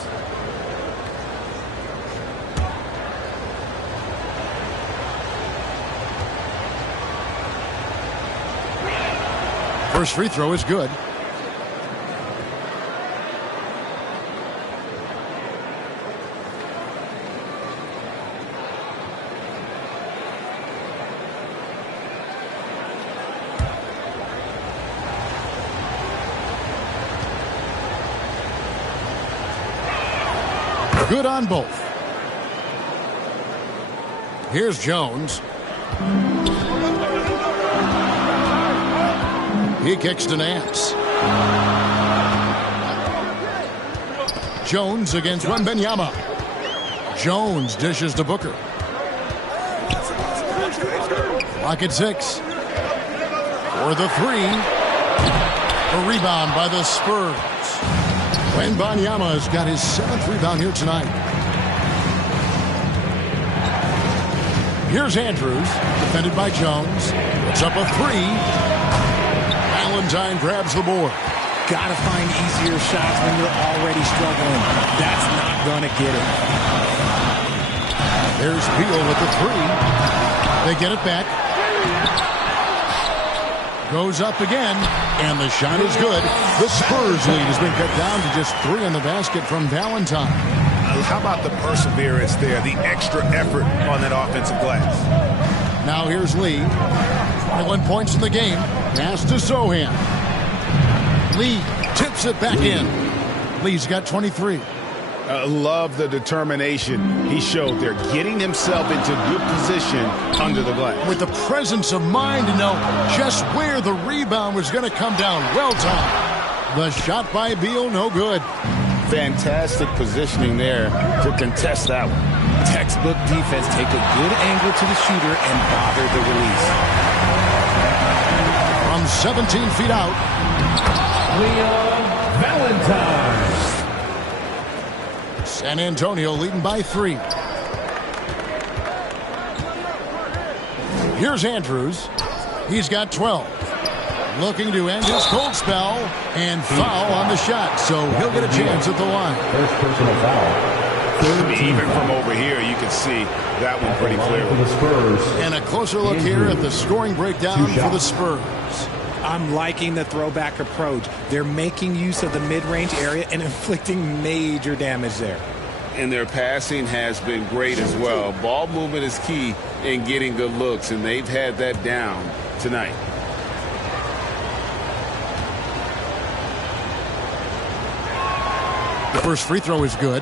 First free throw is good. Good on both. Here's Jones. He kicks to Nance. Jones against Wembanyama. Jones dishes to Booker. Clock at 6. For the 3. A rebound by the Spurs. Wembanyama has got his 7th rebound here tonight. Here's Andrews, defended by Jones. It's up a 3. Valentine grabs the board. Gotta find easier shots when you're already struggling. That's not gonna get it. There's Beal with the 3. They get it back. Goes up again, and the shot is good. The Spurs lead has been cut down to just 3 in the basket from Valentine. How about the perseverance there, the extra effort on that offensive glass? Now here's Lee. 21 points in the game. Pass to Sohan. Lee tips it back in. Lee's got 23. Love the determination he showed there, getting himself into good position under the glass. With the presence of mind to know just where the rebound was going to come down. Well timed. The shot by Beal, no good. Fantastic positioning there to contest that one. Textbook defense. Take a good angle to the shooter and bother the release. From 17 feet out. Leon Valentine. San Antonio leading by 3. Here's Andrews. He's got 12. Looking to end his cold spell and foul on the shot, so he'll get a chance at the line. First personal foul. Even from over here, you can see that one pretty clearly. For the Spurs. And a closer look here at the scoring breakdown for the Spurs. I'm liking the throwback approach. They're making use of the mid-range area and inflicting major damage there. And their passing has been great as well. Ball movement is key in getting good looks, and they've had that down tonight. The first free throw is good.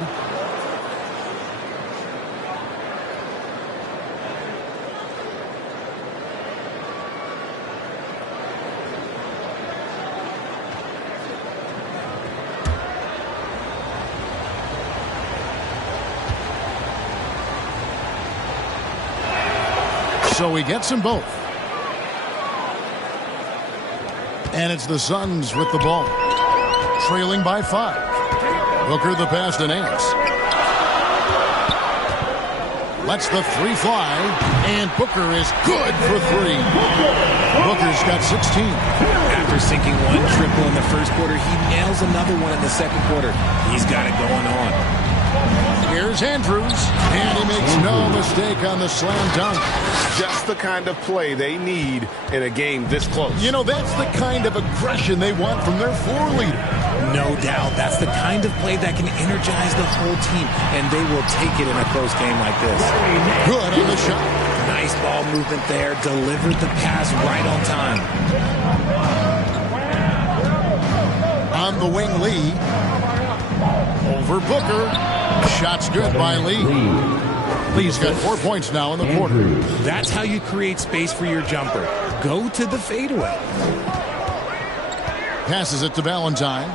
So he gets them both. And it's the Suns with the ball. Trailing by 5. Booker the pass to Nance. Lets the 3 fly. And Booker is good for 3. Booker's got 16. After sinking 1 triple in the first quarter, he nails another one in the second quarter. He's got it going on. Here's Andrews, and he makes no mistake on the slam dunk. Just the kind of play they need in a game this close. You know, that's the kind of aggression they want from their floor leader. No doubt. That's the kind of play that can energize the whole team, and they will take it in a close game like this. Good on the shot. Nice ball movement there. Delivered the pass right on time. On the wing, Lee. Over Booker. Shot's good by Lee. Lee's got 4 points now in the quarter. That's how you create space for your jumper. Go to the fadeaway. Passes it to Valentine.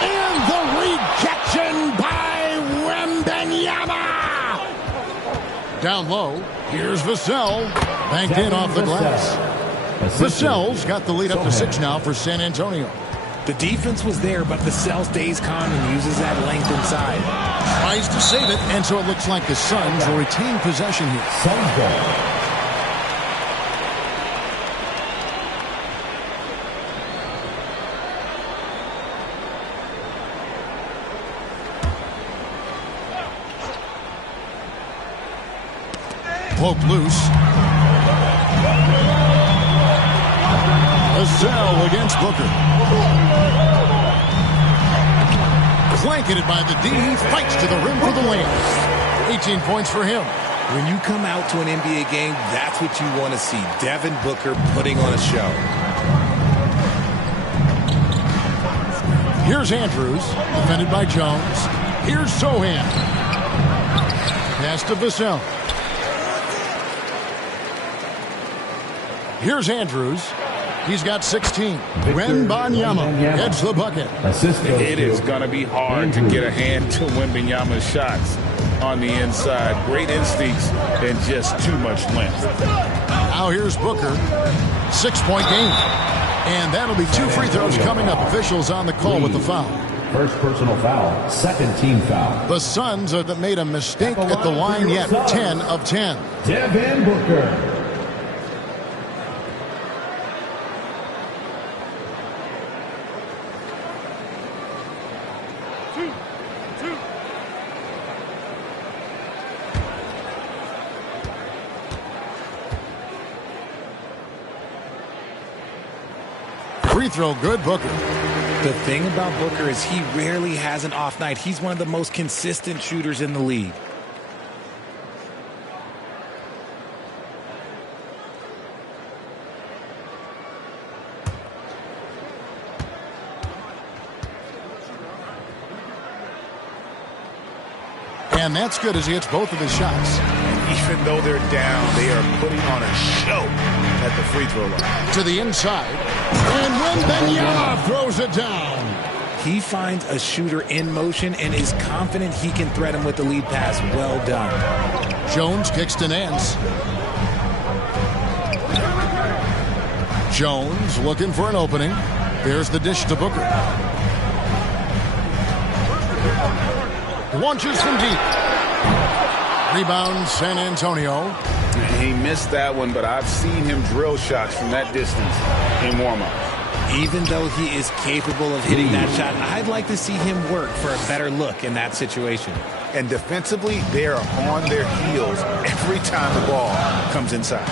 And the rejection by Wembanyama. Down low. Here's Vassell. Banked in off the glass. Vassell's got the lead up to 6 now for San Antonio. The defense was there, but Vassell stays calm and uses that length inside. Tries to save it, and so it looks like the Suns will retain possession here. Suns ball. Poke loose. Vassell against Booker. Blanketed by the D. He fights to the rim for the win. 18 points for him. When you come out to an NBA game, that's what you want to see. Devin Booker putting on a show. Here's Andrews, defended by Jones. Here's Sohan. Pass to Vassell. Here's Andrews. He's got 16. Wembanyama gets the bucket. It is going to be hard to get a hand to Wembanyama's shots on the inside. Great instincts and just too much length. Now here's Booker. 6-point game. And that'll be 2 free throws coming up. Officials on the call with the foul. First personal foul. Second team foul. The Suns have made a mistake at the line yet. 10 of 10. Devin Booker. Free throw good, Booker. The thing about Booker is he rarely has an off night. He's one of the most consistent shooters in the league. And that's good as he hits both of his shots. Even though they're down, they are putting on a show at the free throw line. To the inside. And Wembanyama throws it down. He finds a shooter in motion and is confident he can thread him with the lead pass. Well done. Jones kicks to Nance. Jones looking for an opening. There's the dish to Booker. Launches from deep. Rebound, San Antonio. He missed that one, but I've seen him drill shots from that distance in warm-up. Even though he is capable of hitting that shot, I'd like to see him work for a better look in that situation. And defensively, they are on their heels every time the ball comes inside.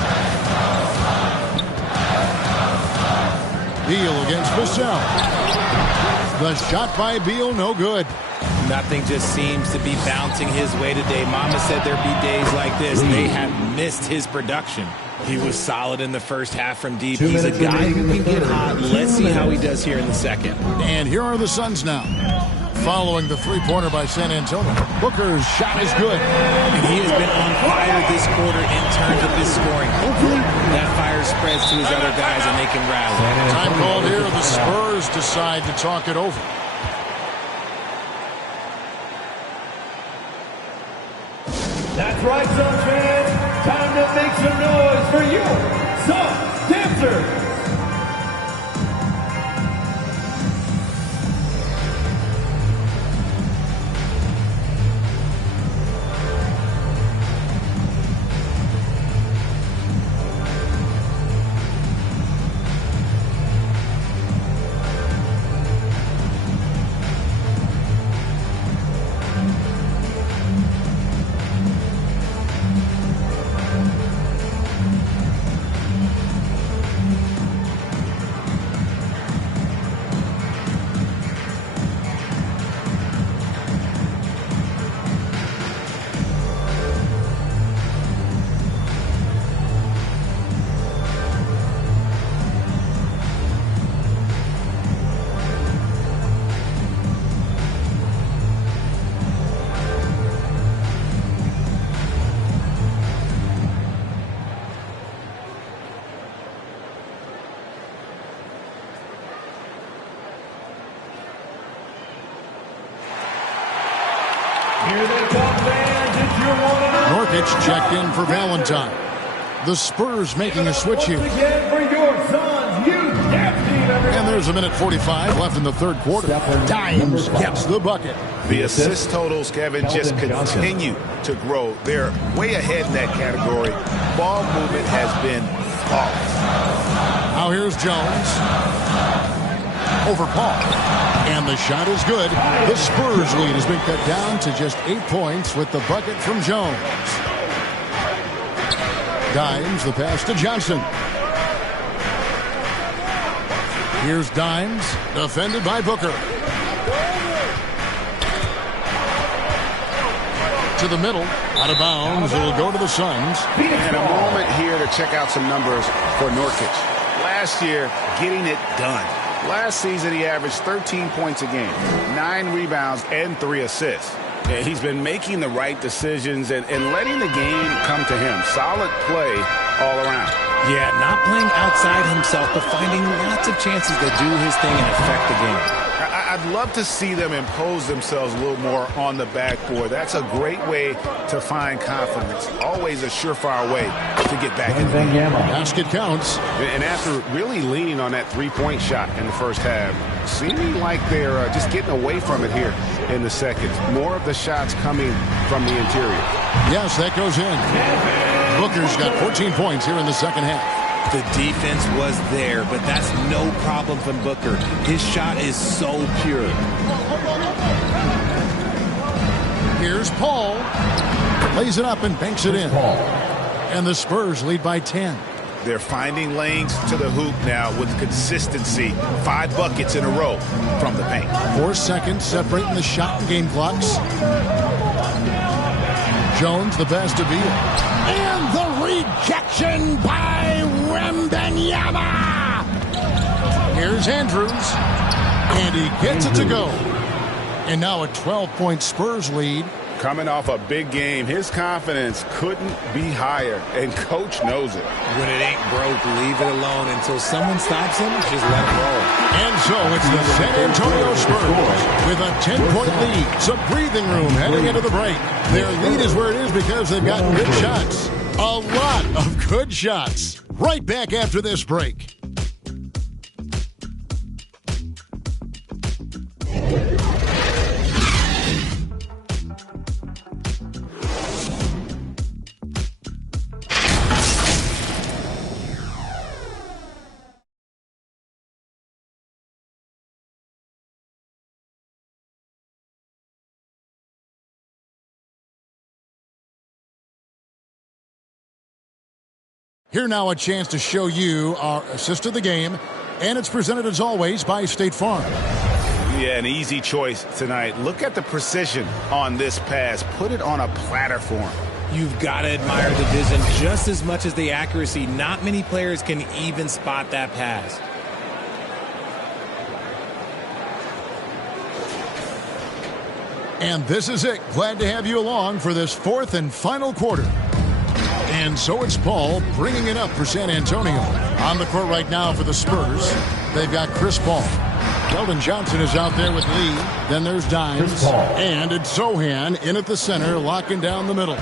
Beal against Vassell. The shot by Beal, no good. Nothing just seems to be bouncing his way today. Mama said there'd be days like this. They have missed his production. He was solid in the first half from deep. He's a guy who can get hot. Let's see how he does here in the second. And here are the Suns now. Following the three-pointer by San Antonio. Booker's shot is good. And he has been on fire this quarter in terms of his scoring. Hopefully that fire spreads to his other guys and they can rally. Time called here. The Spurs decide to talk it over. That's right, Suns fans. Time to make some noise for you, Suns Dancers. Nurkic checked in for Valentine. The Spurs making a switch here. And there's a minute 45 left in the third quarter. Dimes gets the bucket. The assist totals, Kevin, just continue to grow. They're way ahead in that category. Ball movement has been flawless. Now here's Jones. Over Paul. And the shot is good. The Spurs lead has been cut down to just 8 points with the bucket from Jones. Dimes, the pass to Johnson. Here's Dimes, defended by Booker. To the middle, out of bounds, it'll go to the Suns. And a moment here to check out some numbers for Nurkic. Last year, getting it done. Last season, he averaged 13 points a game, 9 rebounds, and 3 assists. Yeah, he's been making the right decisions and letting the game come to him. Solid play all around. Yeah, not playing outside himself, but finding lots of chances to do his thing and affect the game. I'd love to see them impose themselves a little more on the backboard. That's a great way to find confidence. Always a surefire way to get back in the game. Basket counts. And after really leaning on that three-point shot in the first half, seeming like they're just getting away from it here in the second. More of the shots coming from the interior. Yes, that goes in. Booker's got 14 points here in the second half. The defense was there, but that's no problem from Booker. His shot is so pure. Here's Paul. Lays it up and banks it in. And the Spurs lead by 10. They're finding lanes to the hoop now with consistency. 5 buckets in a row from the paint. 4 seconds separating the shot and game clocks. Jones, the best to beat it. And the rejection by Wembanyama. Here's Andrews. And he gets it to go. And now a 12-point Spurs lead. Coming off a big game, his confidence couldn't be higher, and coach knows it. When it ain't broke, leave it alone until someone stops him. Just let it roll. And so it's the San Antonio Spurs with a 10-point lead. Some breathing room heading into the break. Their lead is where it is because they've gotten good shots. A lot of good shots. Right back after this break. Here now a chance to show you our assist of the game, and it's presented as always by State Farm. Yeah, an easy choice tonight. Look at the precision on this pass. Put it on a platter for him. You've got to admire the vision just as much as the accuracy. Not many players can even spot that pass. And this is it. Glad to have you along for this 4th and final quarter. And so it's Paul bringing it up for San Antonio. On the court right now for the Spurs, they've got Chris Paul. Keldon Johnson is out there with Lee. Then there's Dimes. And it's Sochan in at the center, locking down the middle.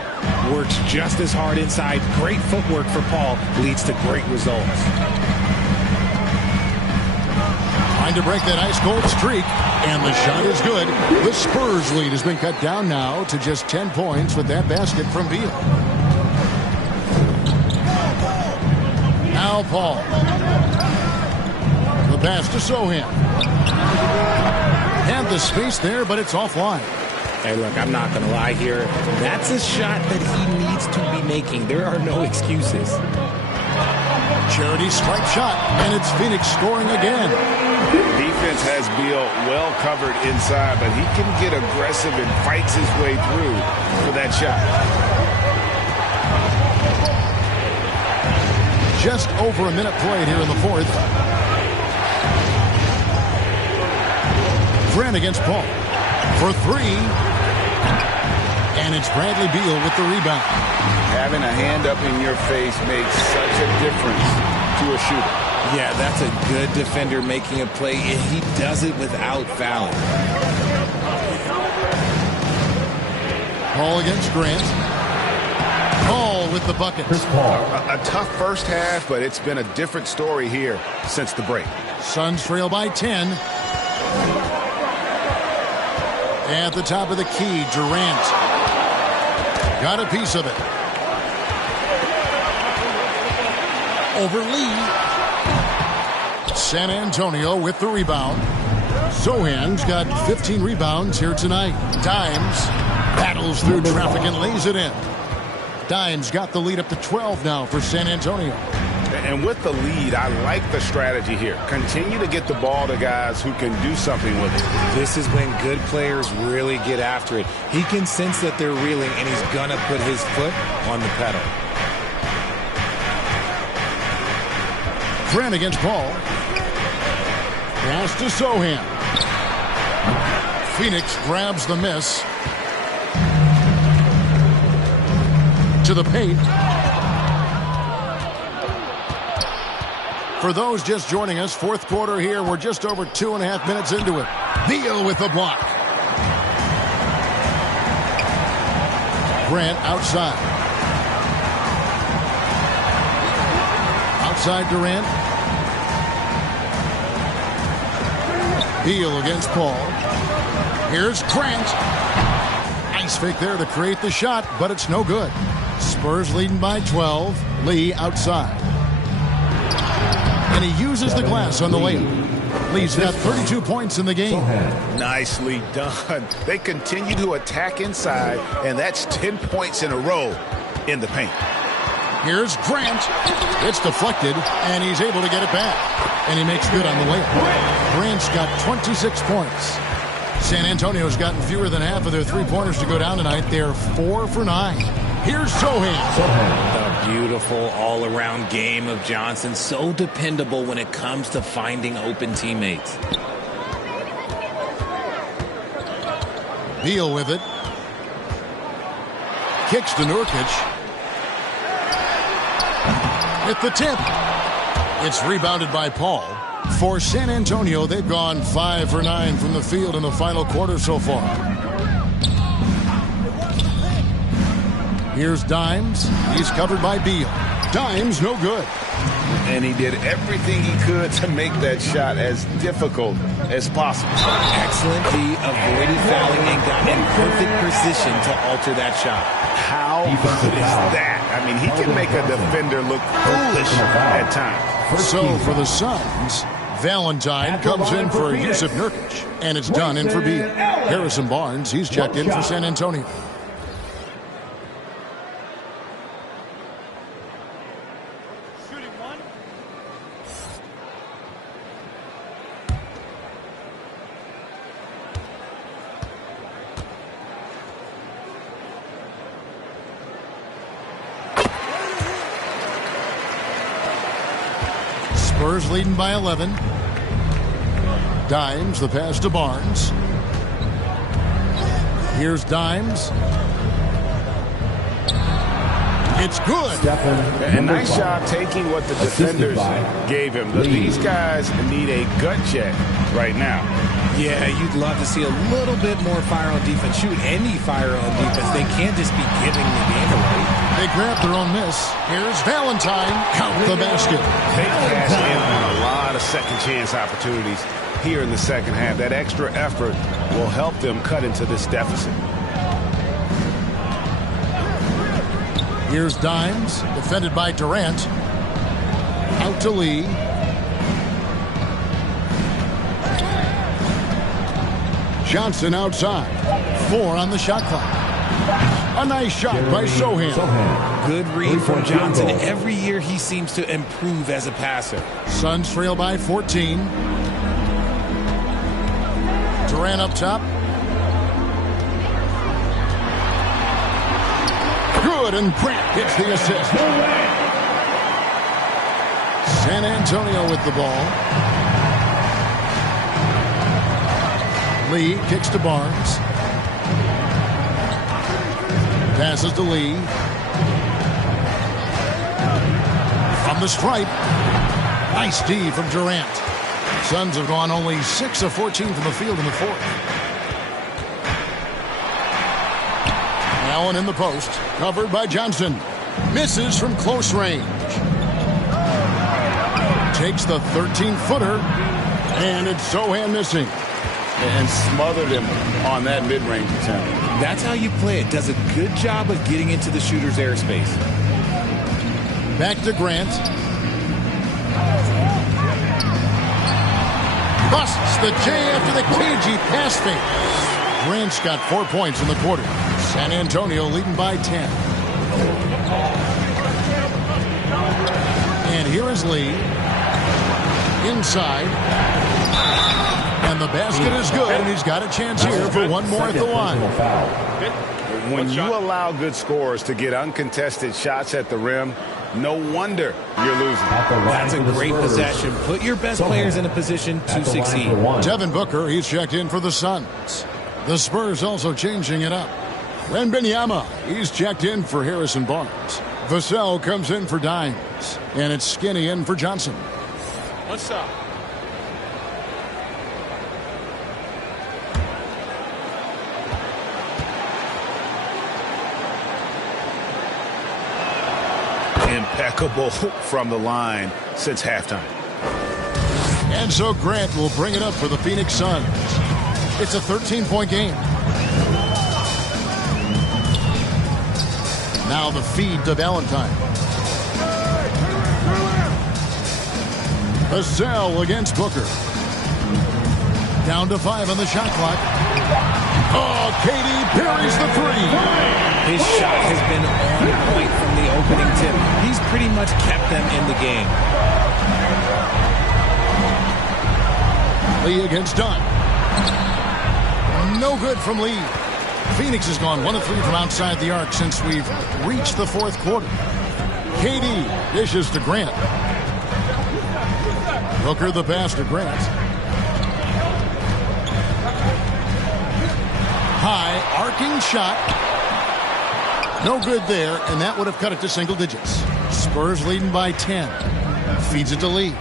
Works just as hard inside. Great footwork for Paul. Leads to great results. Trying to break that ice-cold streak. And the shot is good. The Spurs lead has been cut down now to just 10 points with that basket from Beal. Now Paul. The pass to Sochan. Had the space there, but it's offline. Hey, look, I'm not going to lie here. That's a shot that he needs to be making. There are no excuses. Charity strike shot, and it's Phoenix scoring again. Defense has Beal well covered inside, but he can get aggressive and fights his way through for that shot. Just over a minute played here in the 4th. Grant against Paul for 3. And it's Bradley Beal with the rebound. Having a hand up in your face makes such a difference to a shooter. Yeah, that's a good defender making a play, and he does it without fouling. Paul against Grant. Paul with the bucket. A tough first half, but it's been a different story here since the break. Suns trail by 10. At the top of the key, Durant. Got a piece of it. Over Lee. San Antonio with the rebound. Sochan's got 15 rebounds here tonight. Dimes battles through traffic and lays it in. Dimes got the lead up to 12 now for San Antonio. And with the lead, I like the strategy here. Continue to get the ball to guys who can do something with it. This is when good players really get after it. He can sense that they're reeling, and he's going to put his foot on the pedal. Grant against Paul. Pass to Sochan. Phoenix grabs the miss. To the paint. For those just joining us, 4th quarter here. We're just over 2.5 minutes into it. Beal with the block. Grant outside. Outside Durant. Beal against Paul. Here's Grant. Nice fake there to create the shot, but it's no good. Spurs leading by 12. Lee outside. And he uses the glass on the layup. Lee's got 32 points in the game. Nicely done. They continue to attack inside, and that's 10 points in a row in the paint. Here's Grant. It's deflected, and he's able to get it back. And he makes good on the layup. Grant's got 26 points. San Antonio's gotten fewer than half of their three-pointers to go down tonight. They're 4 for 9. Here's Sochan. The beautiful all-around game of Johnson. So dependable when it comes to finding open teammates. Beal with it. Kicks to Nurkic. At the tip. It's rebounded by Paul. For San Antonio, they've gone 5 for 9 from the field in the final quarter so far. Here's Dimes. He's covered by Beal. Dimes, no good. And he did everything he could to make that shot as difficult as possible. Excellent. He avoided fouling and got in perfect position to alter that shot. How good is that? I mean, he can make a defender look foolish at times. So for the Suns, Valentine comes in for Jusuf Nurkic, and it's done in for Beal. Harrison Barnes, he's checked in for San Antonio. Spurs leading by 11. Dimes, the pass to Barnes. Here's Dimes. It's good. A nice job taking what the defenders gave him. These guys need a gut check right now. Yeah, you'd love to see a little bit more fire on defense. Shoot, any fire on defense. They can't just be giving the game away. They grab their own miss. Here's Valentine. Count the basket. They cash in on a lot of second chance opportunities here in the second half. That extra effort will help them cut into this deficit. Here's Dimes, defended by Durant. Out to Lee. Johnson outside. 4 on the shot clock. A nice shot by Sochan. Good read from Johnson. Every year he seems to improve as a passer. Suns trail by 14. Durant up top. Good, and Grant gets the assist. San Antonio with the ball. Lee kicks to Barnes. Passes to Lee. From the stripe. Nice D from Durant. Suns have gone only 6 of 14 from the field in the fourth. Allen in the post. Covered by Johnson. Misses from close range. Takes the 13-footer. And it's Sochan missing. And smothered him on that mid-range attempt. That's how you play it. Does a good job of getting into the shooter's airspace. Back to Grant. Busts the J after the cagey pass fake. Grant's got 4 points in the quarter. San Antonio leading by 10. And here is Lee. Inside. And the basket is good, and he's got a chance here for one more at the line. When you allow good scorers to get uncontested shots at the rim, no wonder you're losing. That's a great possession. Put your best players in a position to succeed. Devin Booker, he's checked in for the Suns. The Spurs also changing it up. Wembanyama, he's checked in for Harrison Barnes. Vassell comes in for Dimes. And it's Skinny in for Johnson. What's up? Impeccable from the line since halftime. And so Grant will bring it up for the Phoenix Suns. It's a 13-point game. Now the feed to Valentine. Vassell against Booker. Down to 5 on the shot clock. Oh, KD parries the 3. His shot has been on point from the opening tip. He's pretty much kept them in the game. Lee against Dunn. No good from Lee. Phoenix has gone 1 of 3 from outside the arc since we've reached the fourth quarter. KD dishes to Grant. Booker the pass to Grant. High, arcing shot. No good there, and that would have cut it to single digits. Spurs leading by 10. Feeds it to Lee.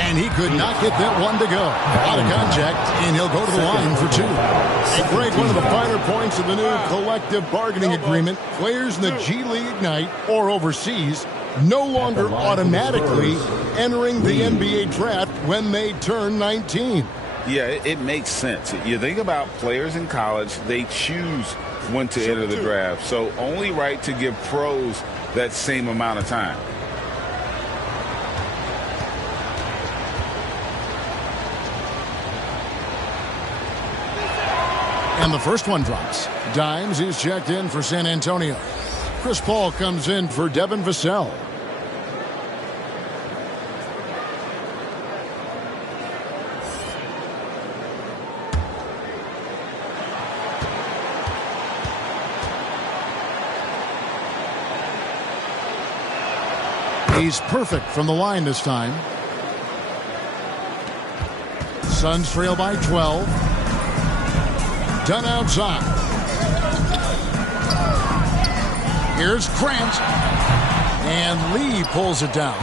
And he could not get that one to go. Out of contact, and he'll go to the line for 2. And Greg, one of the finer points of the new collective bargaining agreement, players in the G League Ignite or overseas no longer automatically entering the NBA draft when they turn 19. Yeah, it makes sense. You think about players in college, they choose when to enter the draft. So only right to give pros that same amount of time. And the first one drops. Dimes is checked in for San Antonio. Chris Paul comes in for Devin Vassell. He's perfect from the line this time. Suns trail by 12. Dunn outside. Here's Grant. And Lee pulls it down.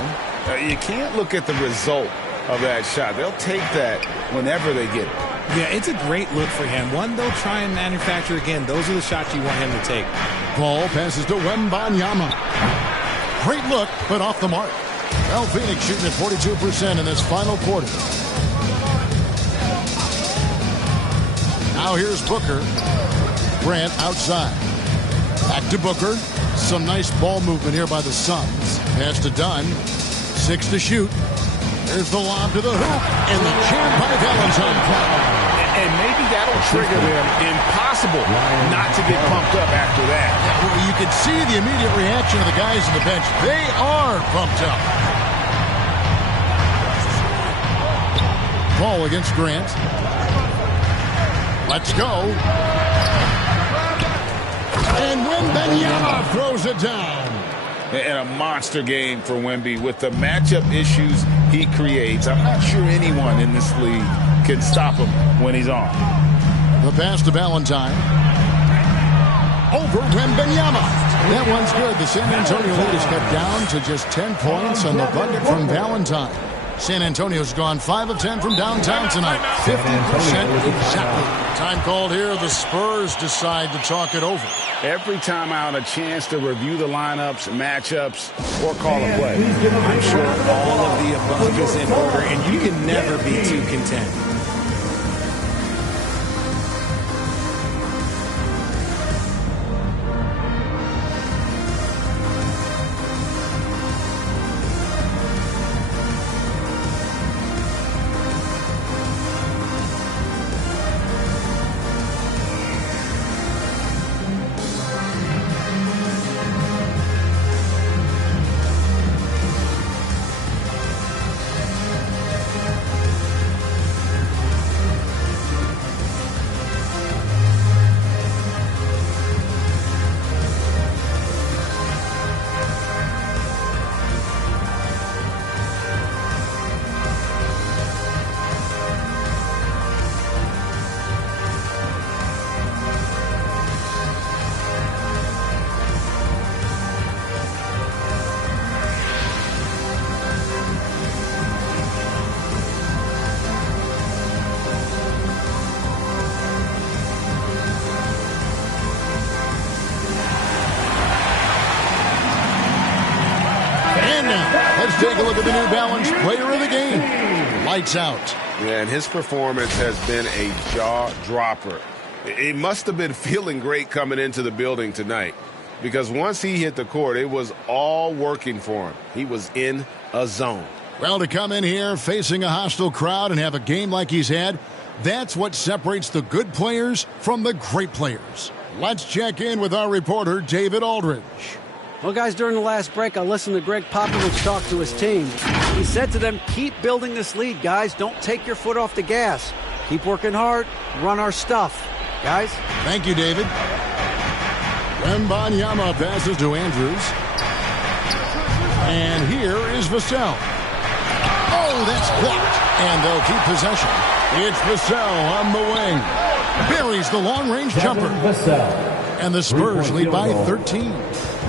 You can't look at the result of that shot. They'll take that whenever they get it. Yeah, it's a great look for him. One they'll try and manufacture again. Those are the shots you want him to take. Ball passes to Wembanyama. Great look, but off the mark. Well, Phoenix shooting at 42% in this final quarter. Now here's Booker. Grant outside. Back to Booker. Some nice ball movement here by the Suns. Pass to Dunn. 6 to shoot. There's the lob to the hoop. And the jam by Valentine. And maybe that'll trigger them. Impossible not to get pumped up after that. You can see the immediate reaction of the guys on the bench. They are pumped up. Ball against Grant. Let's go. And Wembanyama throws it down. And a monster game for Wemby with the matchup issues he creates. I'm not sure anyone in this league can stop him when he's on. The pass to Valentine. Over Wembanyama. That one's good. The San Antonio lead is cut down to just 10 points on the bucket from Valentine. San Antonio's gone 5 of 10 from downtown tonight. 50% exactly. Time called here. The Spurs decide to talk it over. Every time out, a chance to review the lineups, matchups, or call a play. I'm sure all of the above is in order, and you can never be too content. Let's take a look at the New Balance player of the game. Lights out. Yeah, and his performance has been a jaw-dropper. He must have been feeling great coming into the building tonight because once he hit the court, it was all working for him. He was in a zone. Well, to come in here facing a hostile crowd and have a game like he's had, that's what separates the good players from the great players. Let's check in with our reporter, David Aldridge. Well, guys, during the last break, I listened to Greg Popovich talk to his team. He said to them, keep building this lead, guys. Don't take your foot off the gas. Keep working hard. Run our stuff. Guys? Thank you, David. Wembanyama passes to Andrews. And here is Vassell. Oh, that's blocked. And they'll keep possession. It's Vassell on the wing. Buries the long-range jumper. And the Spurs lead by 13.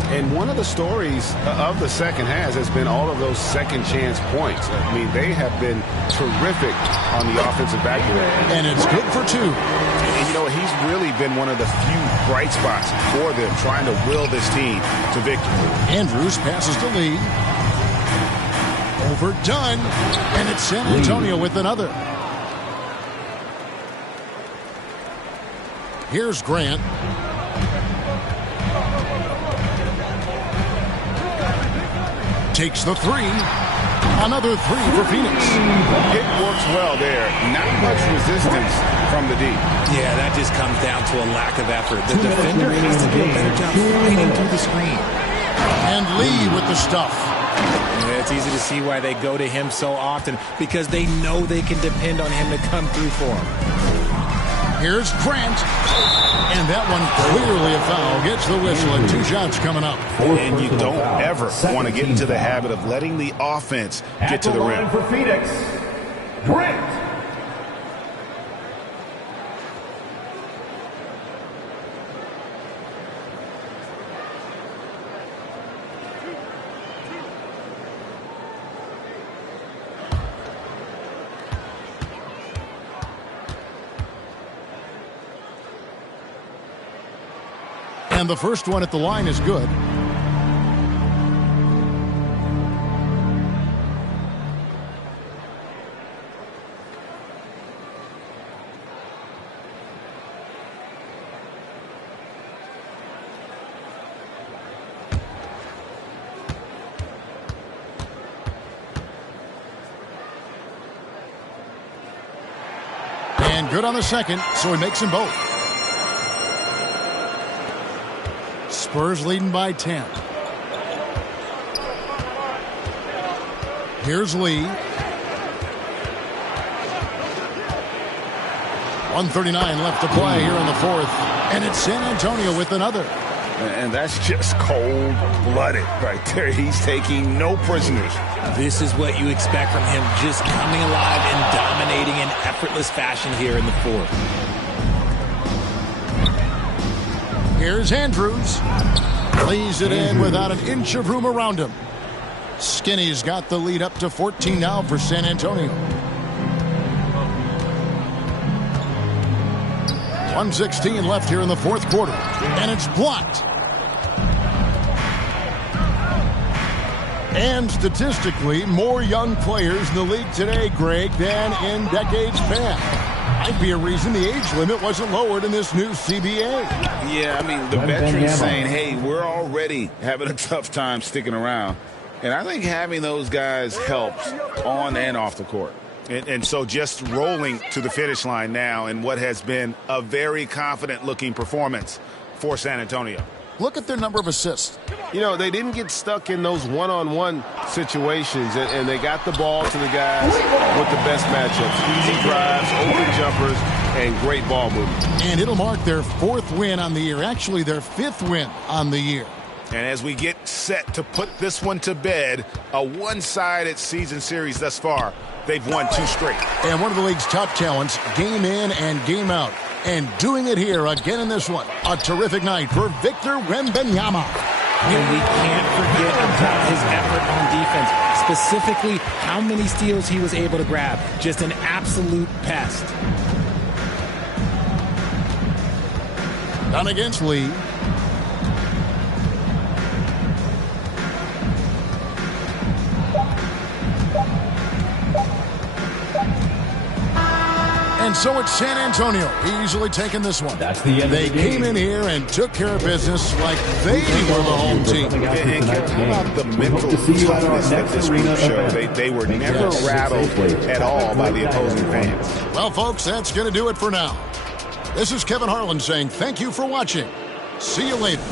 And one of the stories of the second half has been all of those second chance points. I mean, they have been terrific on the offensive back end. And it's good for 2. And, you know, he's really been one of the few bright spots for them, trying to will this team to victory. Andrews passes to Lee. Overdone. And it's San Antonio with another. Here's Grant. Takes the 3. Another 3 for Phoenix. It works well there. Not much resistance from the D. Yeah, that just comes down to a lack of effort. The defender has to do a better job fighting through the screen. And Lee with the stuff. Yeah, it's easy to see why they go to him so often, because they know they can depend on him to come through for them. Here's Grant. And that one clearly a foul. Gets the whistle and 2 shots coming up. And you don't ever want to get into the habit of letting the offense get to the rim. For Phoenix, Grant. And the first one at the line is good. And good on the second, so he makes them both. Spurs leading by 10. Here's Lee. 1:39 left to play here in the fourth. And it's San Antonio with another. And that's just cold-blooded right there. He's taking no prisoners. This is what you expect from him, just coming alive and dominating in effortless fashion here in the fourth. Here's Andrews. Lays it in without an inch of room around him. Skinny's got the lead up to 14 now for San Antonio. 1:16 left here in the fourth quarter. And it's blocked. And statistically, more young players in the league today, Greg, than in decades past. Might be a reason the age limit wasn't lowered in this new CBA. Yeah, I mean, the veterans saying, hey, we're already having a tough time sticking around. And I think having those guys helps on and off the court. And so just rolling to the finish line now in what has been a very confident-looking performance for San Antonio. Look at their number of assists. You know, they didn't get stuck in those one-on-one situations, and they got the ball to the guys with the best matchups. Easy drives, open jumpers, and great ball movement. And it'll mark their 4th win on the year, actually their 5th win on the year. And as we get set to put this one to bed, a one-sided season series thus far, they've won 2 straight. And one of the league's top talents, game in and game out. And doing it here again in this one. A terrific night for Victor Wembanyama. And we can't forget about his effort on defense. Specifically, how many steals he was able to grab. Just an absolute pest. Done against Lee. And so it's San Antonio easily taking this one. That's the end they of the game. came in here and took care of business like they were the home team. And how about the mental toughness that this group showed? They were never rattled at all by the opposing fans. Well, folks, that's going to do it for now. This is Kevin Harlan saying thank you for watching. See you later.